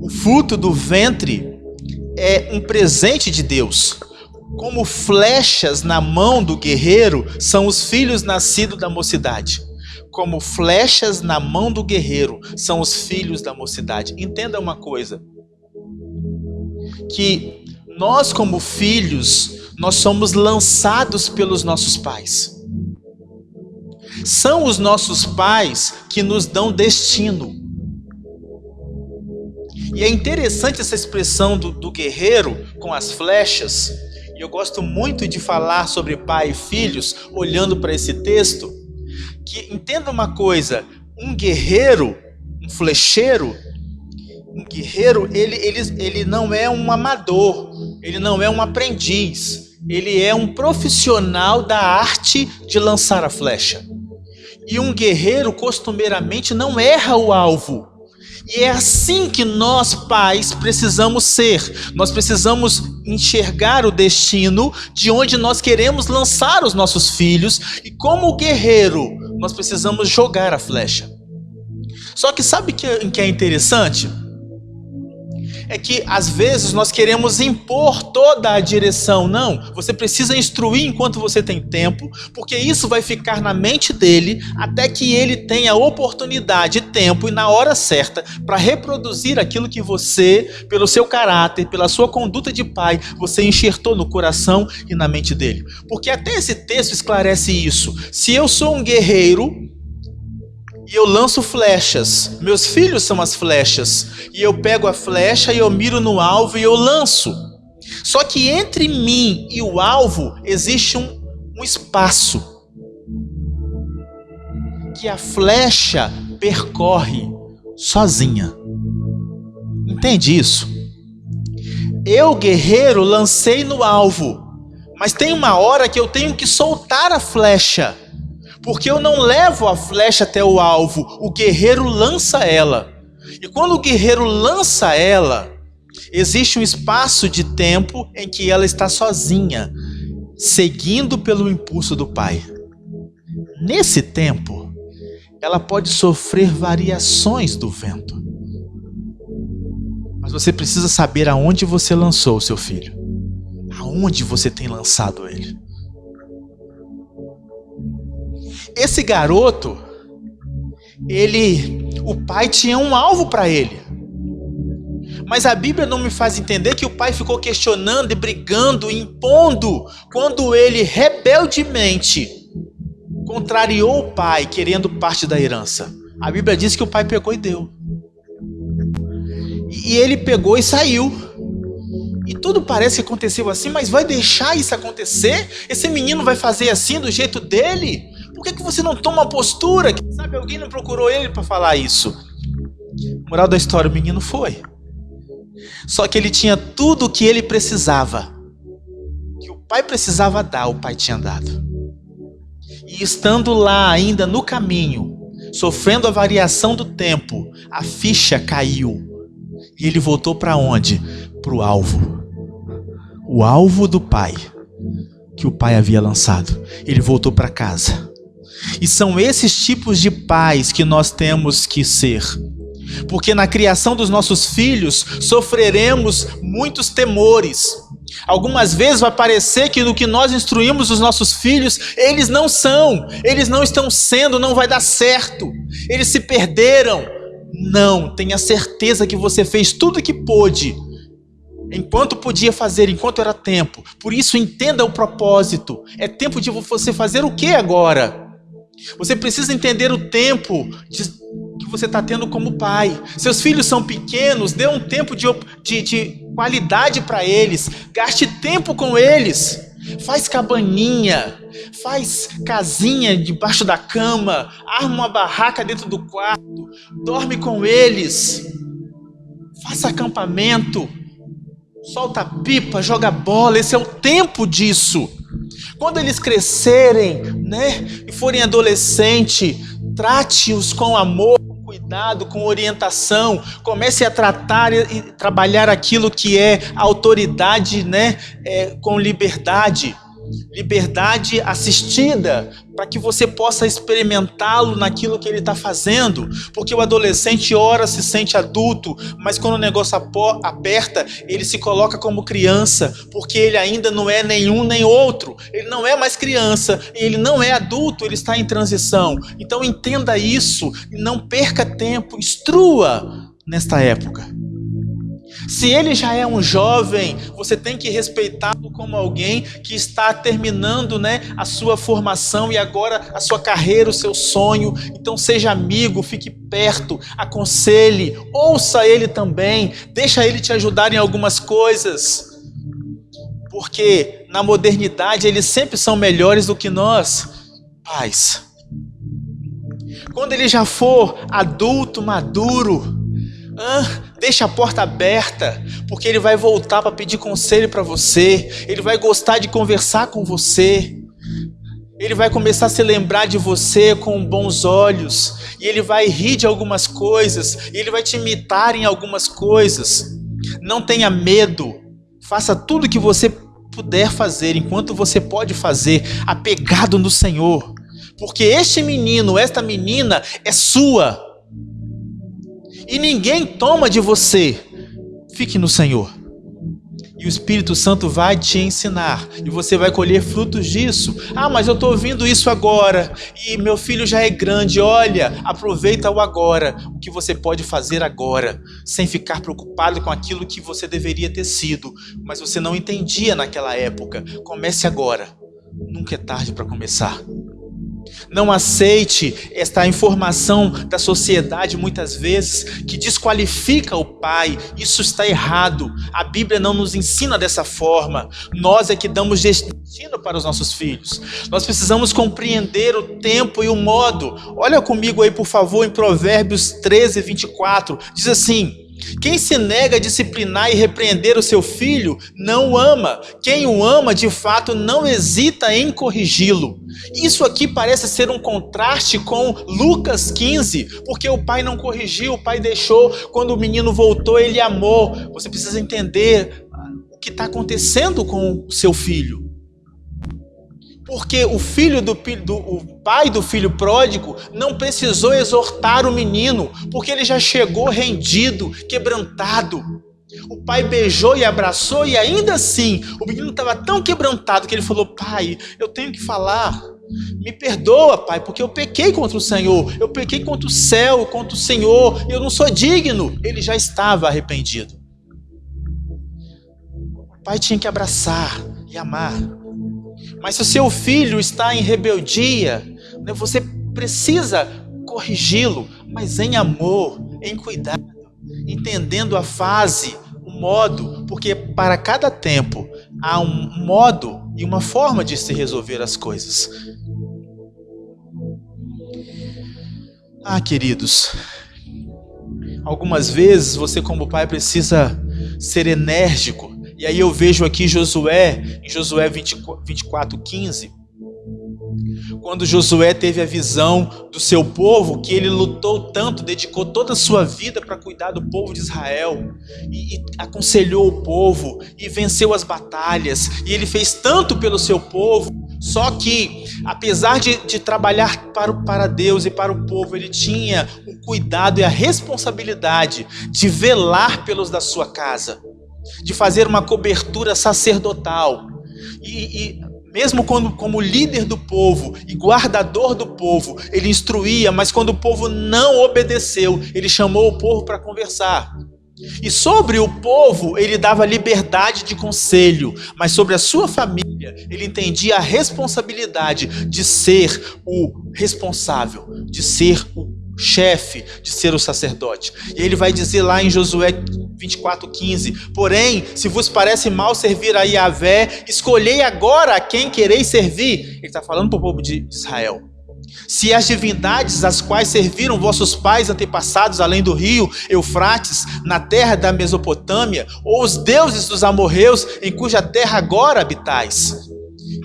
o fruto do ventre é um presente de Deus. Como flechas na mão do guerreiro são os filhos nascidos da mocidade. Como flechas na mão do guerreiro são os filhos da mocidade. Entenda uma coisa, que nós como filhos, nós somos lançados pelos nossos pais. São os nossos pais que nos dão destino. E é interessante essa expressão do guerreiro com as flechas. E eu gosto muito de falar sobre pai e filhos, olhando para esse texto. Que entenda uma coisa, um guerreiro, um flecheiro, ele não é um amador, ele não é um aprendiz, ele é um profissional da arte de lançar a flecha. E um guerreiro costumeiramente não erra o alvo. E é assim que nós pais precisamos ser. Nós precisamos enxergar o destino de onde nós queremos lançar os nossos filhos. E como guerreiro, nós precisamos jogar a flecha. Só que sabe o que é interessante? É que às vezes nós queremos impor toda a direção. Não, você precisa instruir enquanto você tem tempo, porque isso vai ficar na mente dele até que ele tenha oportunidade, tempo e na hora certa para reproduzir aquilo que você, pelo seu caráter, pela sua conduta de pai, você enxertou no coração e na mente dele. Porque até esse texto esclarece isso. Se eu sou um guerreiro e eu lanço flechas, meus filhos são as flechas, e eu pego a flecha e eu miro no alvo e eu lanço. Só que entre mim e o alvo existe um espaço. que a flecha percorre sozinha. Entende isso? Eu, guerreiro, lancei no alvo, mas tem uma hora que eu tenho que soltar a flecha, porque eu não levo a flecha até o alvo, o guerreiro lança ela. E quando o guerreiro lança ela, existe um espaço de tempo em que ela está sozinha, seguindo pelo impulso do Pai. Nesse tempo, ela pode sofrer variações do vento. Mas você precisa saber aonde você lançou o seu filho. Aonde você tem lançado ele. Esse garoto, o pai tinha um alvo para ele. Mas a Bíblia não me faz entender que o pai ficou questionando e brigando, impondo, quando ele rebeldemente contrariou o pai, querendo parte da herança. A Bíblia diz que o pai pegou e deu. E ele pegou e saiu. E tudo parece que aconteceu assim, mas vai deixar isso acontecer? Esse menino vai fazer assim, do jeito dele? Por que você não toma uma postura? Quem sabe alguém não procurou ele para falar isso? Moral da história, o menino foi. Só que ele tinha tudo o que ele precisava. Que o pai precisava dar, o pai tinha dado. E estando lá ainda no caminho, sofrendo a variação do tempo, a ficha caiu. E ele voltou para onde? Para o alvo. O alvo do pai, que o pai havia lançado. Ele voltou para casa. E são esses tipos de pais que nós temos que ser. Porque na criação dos nossos filhos sofreremos muitos temores. Algumas vezes vai parecer que no que nós instruímos os nossos filhos, eles não estão sendo, não vai dar certo. Eles se perderam. Não, tenha certeza que você fez tudo o que pôde, enquanto podia fazer, enquanto era tempo. Por isso entenda o propósito. É tempo de você fazer o que agora? Você precisa entender o tempo que você está tendo como pai. Seus filhos são pequenos, dê um tempo de qualidade para eles. Gaste tempo com eles. Faz cabaninha, faz casinha debaixo da cama, arma uma barraca dentro do quarto, dorme com eles. Faça acampamento, solta pipa, joga bola. Esse é o tempo disso. Quando eles crescerem, e forem adolescentes, trate-os com amor, com cuidado, com orientação. Comece a tratar e trabalhar aquilo que é autoridade, com liberdade. Liberdade assistida, para que você possa experimentá-lo naquilo que ele está fazendo. Porque o adolescente ora se sente adulto, mas quando o negócio aperta, ele se coloca como criança, porque ele ainda não é nenhum nem outro. Ele não é mais criança, ele não é adulto, ele está em transição. Então entenda isso e não perca tempo, instrua nesta época. Se ele já é um jovem, você tem que respeitá-lo como alguém que está terminando, a sua formação e agora a sua carreira, o seu sonho. Então seja amigo, fique perto, aconselhe, ouça ele também, deixa ele te ajudar em algumas coisas. Porque na modernidade eles sempre são melhores do que nós, pais. Quando ele já for adulto, maduro, deixa a porta aberta, porque ele vai voltar para pedir conselho para você, ele vai gostar de conversar com você, ele vai começar a se lembrar de você com bons olhos, e ele vai rir de algumas coisas, e ele vai te imitar em algumas coisas. Não tenha medo, faça tudo que você puder fazer, enquanto você pode fazer, apegado no Senhor, porque este menino, esta menina é sua. E ninguém toma de você. Fique no Senhor. E o Espírito Santo vai te ensinar. E você vai colher frutos disso. Mas eu estou ouvindo isso agora. E meu filho já é grande. Olha, aproveita o agora. O que você pode fazer agora. Sem ficar preocupado com aquilo que você deveria ter sido. Mas você não entendia naquela época. Comece agora. Nunca é tarde para começar. Não aceite esta informação da sociedade, muitas vezes, que desqualifica o pai. Isso está errado. A Bíblia não nos ensina dessa forma. Nós é que damos destino para os nossos filhos. Nós precisamos compreender o tempo e o modo. Olha comigo aí, por favor, em Provérbios 13, 24. Diz assim: quem se nega a disciplinar e repreender o seu filho, não o ama. Quem o ama, de fato, não hesita em corrigi-lo. Isso aqui parece ser um contraste com Lucas 15, porque o pai não corrigiu, o pai deixou, quando o menino voltou, ele amou. Você precisa entender o que está acontecendo com o seu filho. Porque o pai do filho pródigo não precisou exortar o menino, porque ele já chegou rendido, quebrantado. O pai beijou e abraçou, e ainda assim, o menino estava tão quebrantado que ele falou: pai, eu tenho que falar. Me perdoa, pai, porque eu pequei contra o Senhor, eu pequei contra o céu, contra o Senhor, eu não sou digno. Ele já estava arrependido. O pai tinha que abraçar e amar. Mas se o seu filho está em rebeldia, você precisa corrigi-lo, mas em amor, em cuidado, entendendo a fase, o modo, porque para cada tempo há um modo e uma forma de se resolver as coisas. queridos, algumas vezes você como pai precisa ser enérgico. E aí eu vejo aqui Josué, em Josué 24:15, quando Josué teve a visão do seu povo, que ele lutou tanto, dedicou toda a sua vida para cuidar do povo de Israel, e aconselhou o povo, e venceu as batalhas, e ele fez tanto pelo seu povo. Só que, apesar de trabalhar para Deus e para o povo, ele tinha o cuidado e a responsabilidade de velar pelos da sua casa, de fazer uma cobertura sacerdotal, e mesmo como líder do povo e guardador do povo, ele instruía, mas quando o povo não obedeceu, ele chamou o povo para conversar. E sobre o povo, ele dava liberdade de conselho, mas sobre a sua família, ele entendia a responsabilidade de ser o responsável, de ser o chefe, de ser o sacerdote. E ele vai dizer lá em Josué 24:15: porém, se vos parece mal servir a Yahvé, escolhei agora a quem quereis servir. Ele está falando para o povo de Israel. Se as divindades às quais serviram vossos pais antepassados além do rio Eufrates, na terra da Mesopotâmia, ou os deuses dos amorreus em cuja terra agora habitais.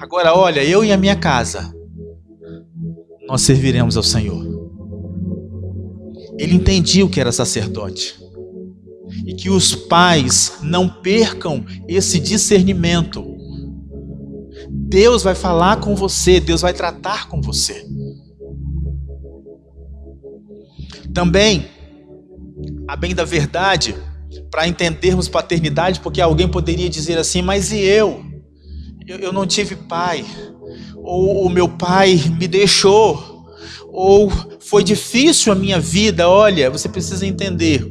Agora olha, eu e a minha casa, nós serviremos ao Senhor. Ele entendia o que era sacerdote. E que os pais não percam esse discernimento. Deus vai falar com você, Deus vai tratar com você. Também, a bem da verdade, para entendermos paternidade, porque alguém poderia dizer assim: mas e eu? Eu não tive pai, ou o meu pai me deixou, ou foi difícil a minha vida. Olha, você precisa entender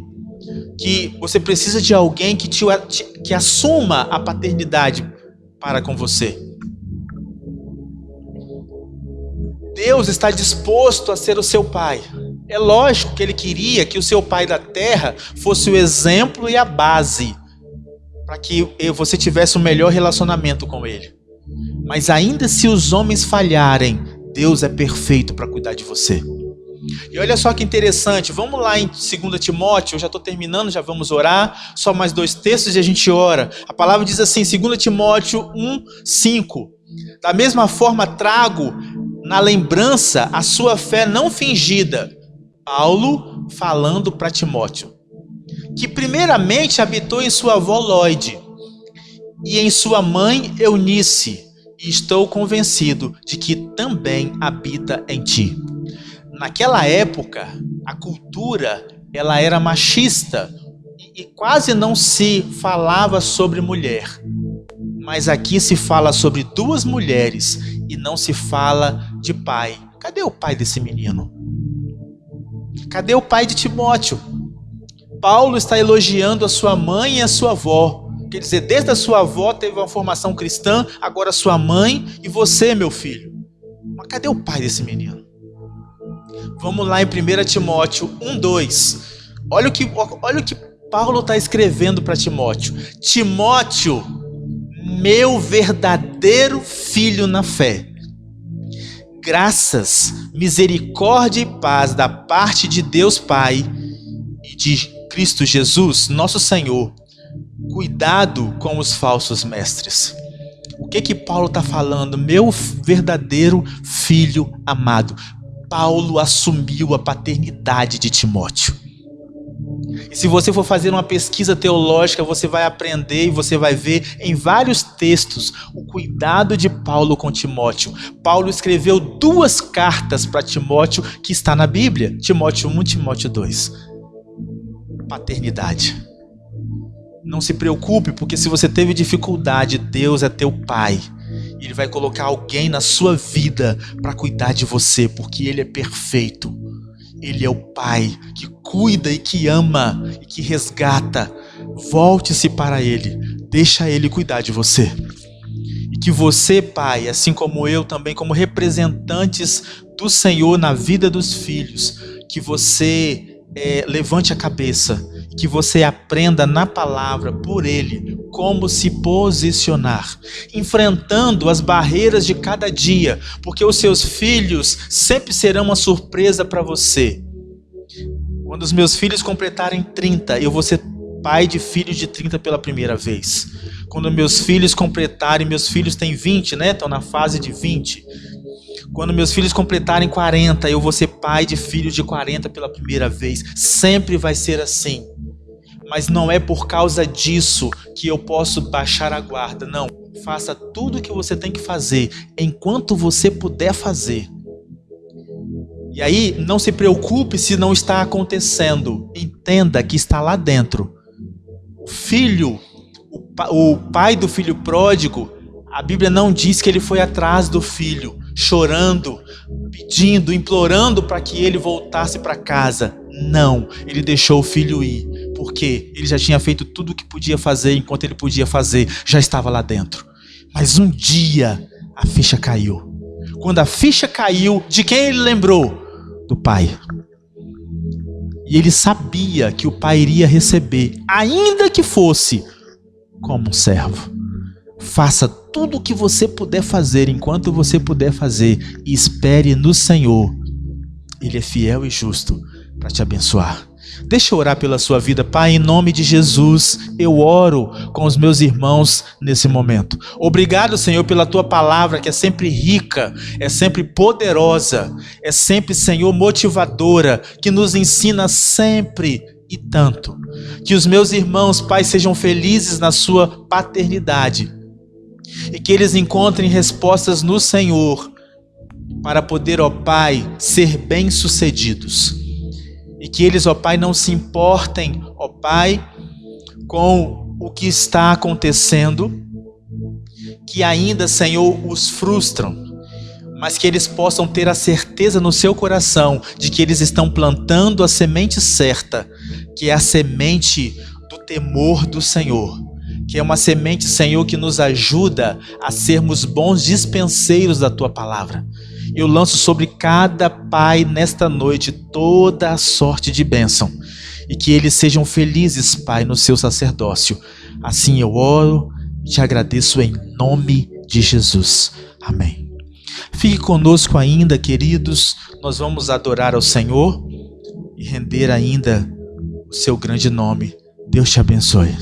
que você precisa de alguém que assuma a paternidade para com você. Deus está disposto a ser o seu pai. É lógico que ele queria que o seu pai da terra fosse o exemplo e a base para que você tivesse um melhor relacionamento com ele. Mas ainda se os homens falharem, Deus é perfeito para cuidar de você. E olha só que interessante, vamos lá em 2 Timóteo, eu já estou terminando, já vamos orar, só mais 2 textos e a gente ora. A palavra diz assim, 2 Timóteo 1:5: da mesma forma trago na lembrança a sua fé não fingida. Paulo falando para Timóteo, que primeiramente habitou em sua avó Lóide e em sua mãe Eunice, e estou convencido de que também habita em ti. Naquela época, a cultura ela era machista e quase não se falava sobre mulher. Mas aqui se fala sobre 2 mulheres e não se fala de pai. Cadê o pai desse menino? Cadê o pai de Timóteo? Paulo está elogiando a sua mãe e a sua avó. Quer dizer, desde a sua avó teve uma formação cristã, agora sua mãe e você, meu filho. Mas cadê o pai desse menino? Vamos lá em 1 Timóteo 1:2. Olha o que Paulo está escrevendo para Timóteo. Timóteo, meu verdadeiro filho na fé. Graças, misericórdia e paz da parte de Deus Pai e de Cristo Jesus, nosso Senhor. Cuidado com os falsos mestres. O que Paulo está falando? Meu verdadeiro filho amado. Paulo assumiu a paternidade de Timóteo. E se você for fazer uma pesquisa teológica, você vai aprender e você vai ver em vários textos o cuidado de Paulo com Timóteo. Paulo escreveu 2 cartas para Timóteo que está na Bíblia. Timóteo 1 e Timóteo 2. Paternidade. Não se preocupe, porque se você teve dificuldade, Deus é teu pai. Ele vai colocar alguém na sua vida para cuidar de você, porque Ele é perfeito. Ele é o Pai que cuida e que ama e que resgata. Volte-se para Ele. Deixa Ele cuidar de você. E que você, pai, assim como eu também, como representantes do Senhor na vida dos filhos, que você levante a cabeça, que você aprenda na palavra por Ele como se posicionar, enfrentando as barreiras de cada dia, porque os seus filhos sempre serão uma surpresa para você. Quando os meus filhos completarem 30, eu vou ser pai de filhos de 30 pela primeira vez. Quando meus filhos completarem, meus filhos têm 20, né? Estão na fase de 20. Quando meus filhos completarem 40, eu vou ser pai de filhos de 40 pela primeira vez. Sempre vai ser assim. Mas não é por causa disso que eu posso baixar a guarda. Não. Faça tudo o que você tem que fazer enquanto você puder fazer. E aí, não se preocupe se não está acontecendo. Entenda que está lá dentro. O filho, o pai do filho pródigo, a Bíblia não diz que ele foi atrás do filho, chorando, pedindo, implorando para que ele voltasse para casa. Não, ele deixou o filho ir, porque ele já tinha feito tudo o que podia fazer enquanto ele podia fazer, já estava lá dentro. Mas um dia a ficha caiu. Quando a ficha caiu, de quem ele lembrou? Do pai. E ele sabia que o pai iria receber, ainda que fosse como um servo. Faça tudo o que você puder fazer enquanto você puder fazer e espere no Senhor. Ele é fiel e justo para te abençoar. Deixa eu orar pela sua vida. Pai, em nome de Jesus, eu oro com os meus irmãos nesse momento. Obrigado, Senhor, pela tua palavra, que é sempre rica, é sempre poderosa, é sempre, Senhor, motivadora, que nos ensina sempre e tanto. Que os meus irmãos, Pai, sejam felizes na sua paternidade e que eles encontrem respostas no Senhor para poder, ó Pai, ser bem-sucedidos. E que eles, ó Pai, não se importem, ó Pai, com o que está acontecendo, que ainda, Senhor, os frustram, mas que eles possam ter a certeza no seu coração de que eles estão plantando a semente certa, que é a semente do temor do Senhor, que é uma semente, Senhor, que nos ajuda a sermos bons dispenseiros da Tua palavra. Eu lanço sobre cada pai nesta noite toda a sorte de bênção e que eles sejam felizes, Pai, no seu sacerdócio. Assim eu oro e te agradeço em nome de Jesus. Amém. Fique conosco ainda, queridos. Nós vamos adorar ao Senhor e render ainda o seu grande nome. Deus te abençoe.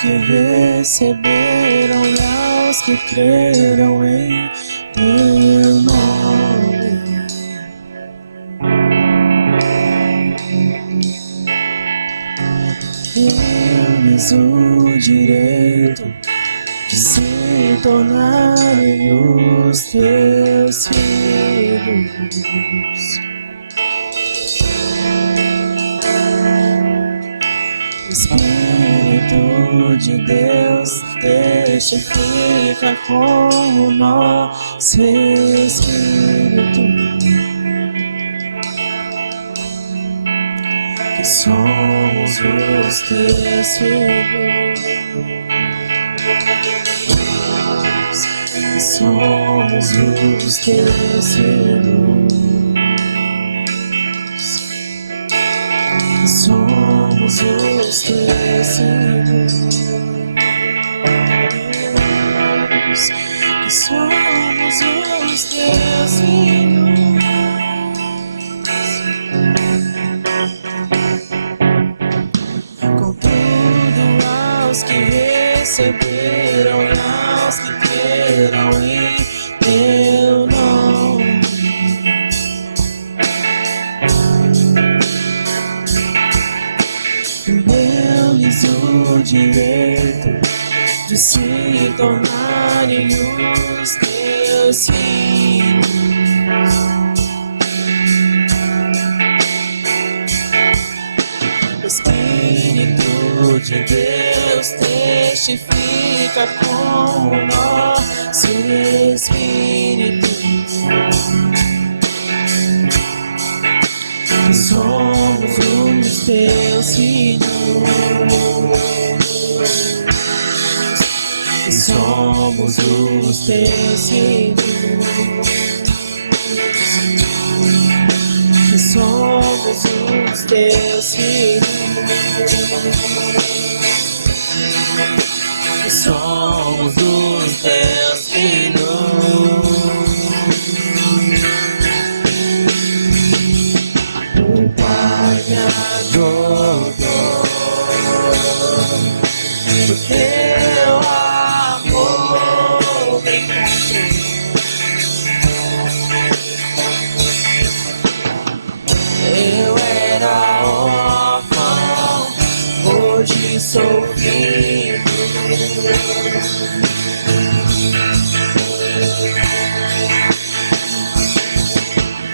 Que receberam e aos que creram em teu nome. Eu me tornarem os teus filhos. O Espírito de Deus testifica com o nosso espírito que somos os teus filhos, que somos os teus filhos, que somos os teus filhos, que somos os teus filhos. Que receberam e aos que creram em teu nome, deu-lhes o direito de se tornarem os teus filhos. Espírito de Deus testifica com o nosso espírito que somos os teus filhos, que somos os teus filhos, que somos os teus filhos, que somos os teus filhos. O Pai me adotou, o teu amor me encontrou. Eu era órfão, hoje sou filho.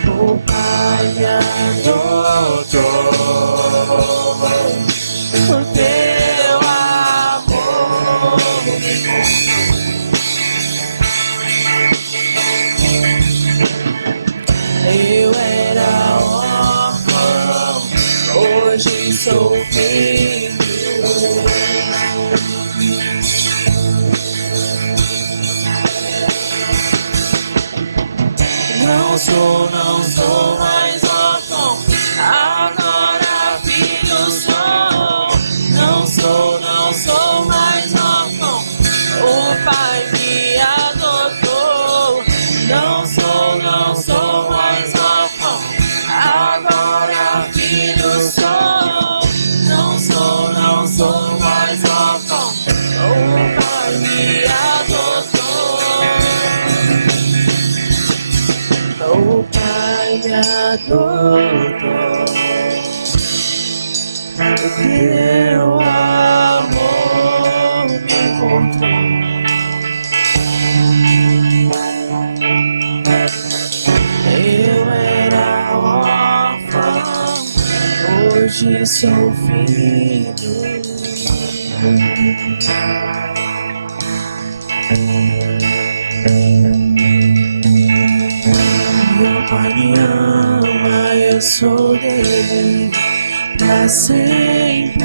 O Pai me adotou, o teu amor me encontrou. Eu era órfão, hoje sou filho. Não sou mais órfão, agora filho sou. Não sou mais órfão, o Pai me adotou. Não sou mais órfão, agora filho sou. Não sou mais órfão, o Pai me adotou. O Pai me adotou, o teu amor me encontrou. Eu era órfão, hoje sou filho. Meu Pai me ama, eu sou dele pra sempre.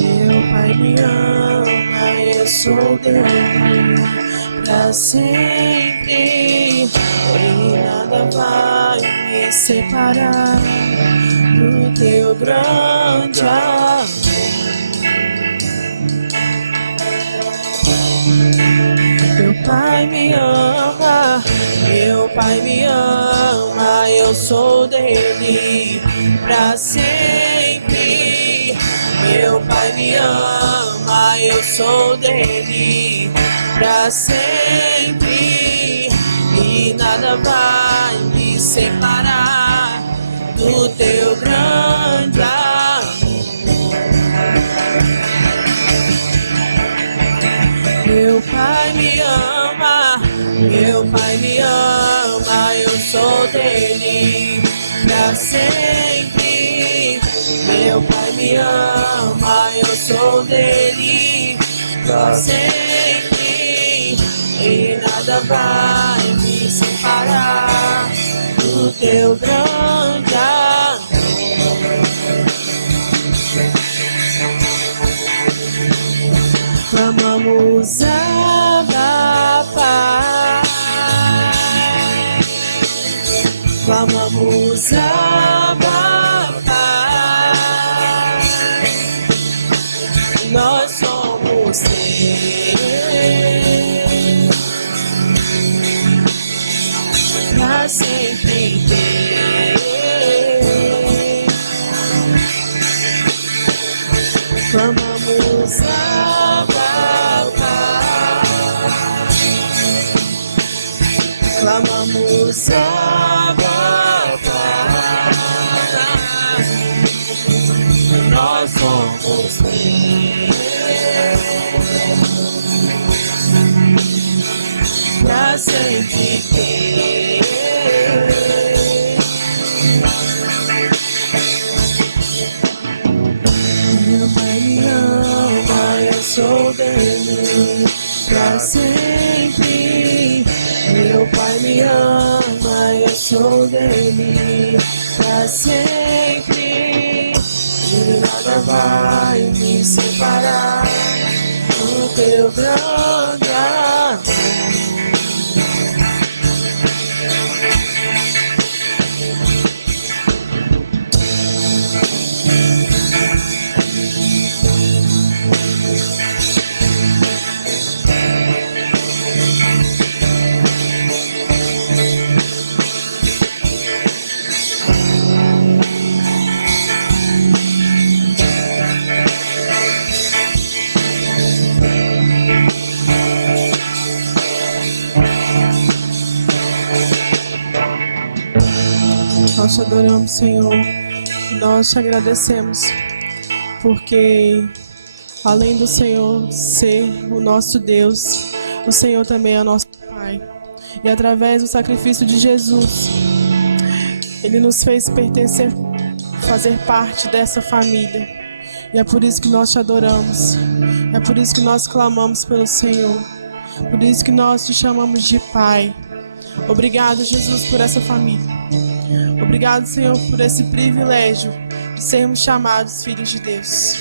Meu Pai me ama, eu sou dele pra sempre. E nada vai me separar do teu grande amor. Meu Pai me ama, meu Pai me ama, eu sou dele pra sempre. Meu Pai me ama, eu sou dele pra sempre. E nada vai me separar do teu grande amor. Meu Pai me sempre. Meu Pai me ama, eu sou dele pra sempre. E nada vai me separar do teu grande amor. Clamamos Abba, Pai. Clamamos Abba, Pai. Nós somos teus, pra sempre teus. Clamamos Abba, Pai. Clamamos Abba, Pai. Nós somos teus, pra sempre teus. Meu Pai me ama, eu sou dele pra sempre. Meu Pai me ama, eu sou dele pra sempre. E nada vai me separar do teu grande amor. Nós te adoramos, Senhor. Nós te agradecemos, porque além do Senhor ser o nosso Deus, o Senhor também é o nosso Pai. E através do sacrifício de Jesus, Ele nos fez pertencer, fazer parte dessa família. E é por isso que nós te adoramos. É por isso que nós clamamos pelo Senhor. Por isso que nós te chamamos de Pai. Obrigado, Jesus, por essa família. Obrigado, Senhor, por esse privilégio de sermos chamados filhos de Deus.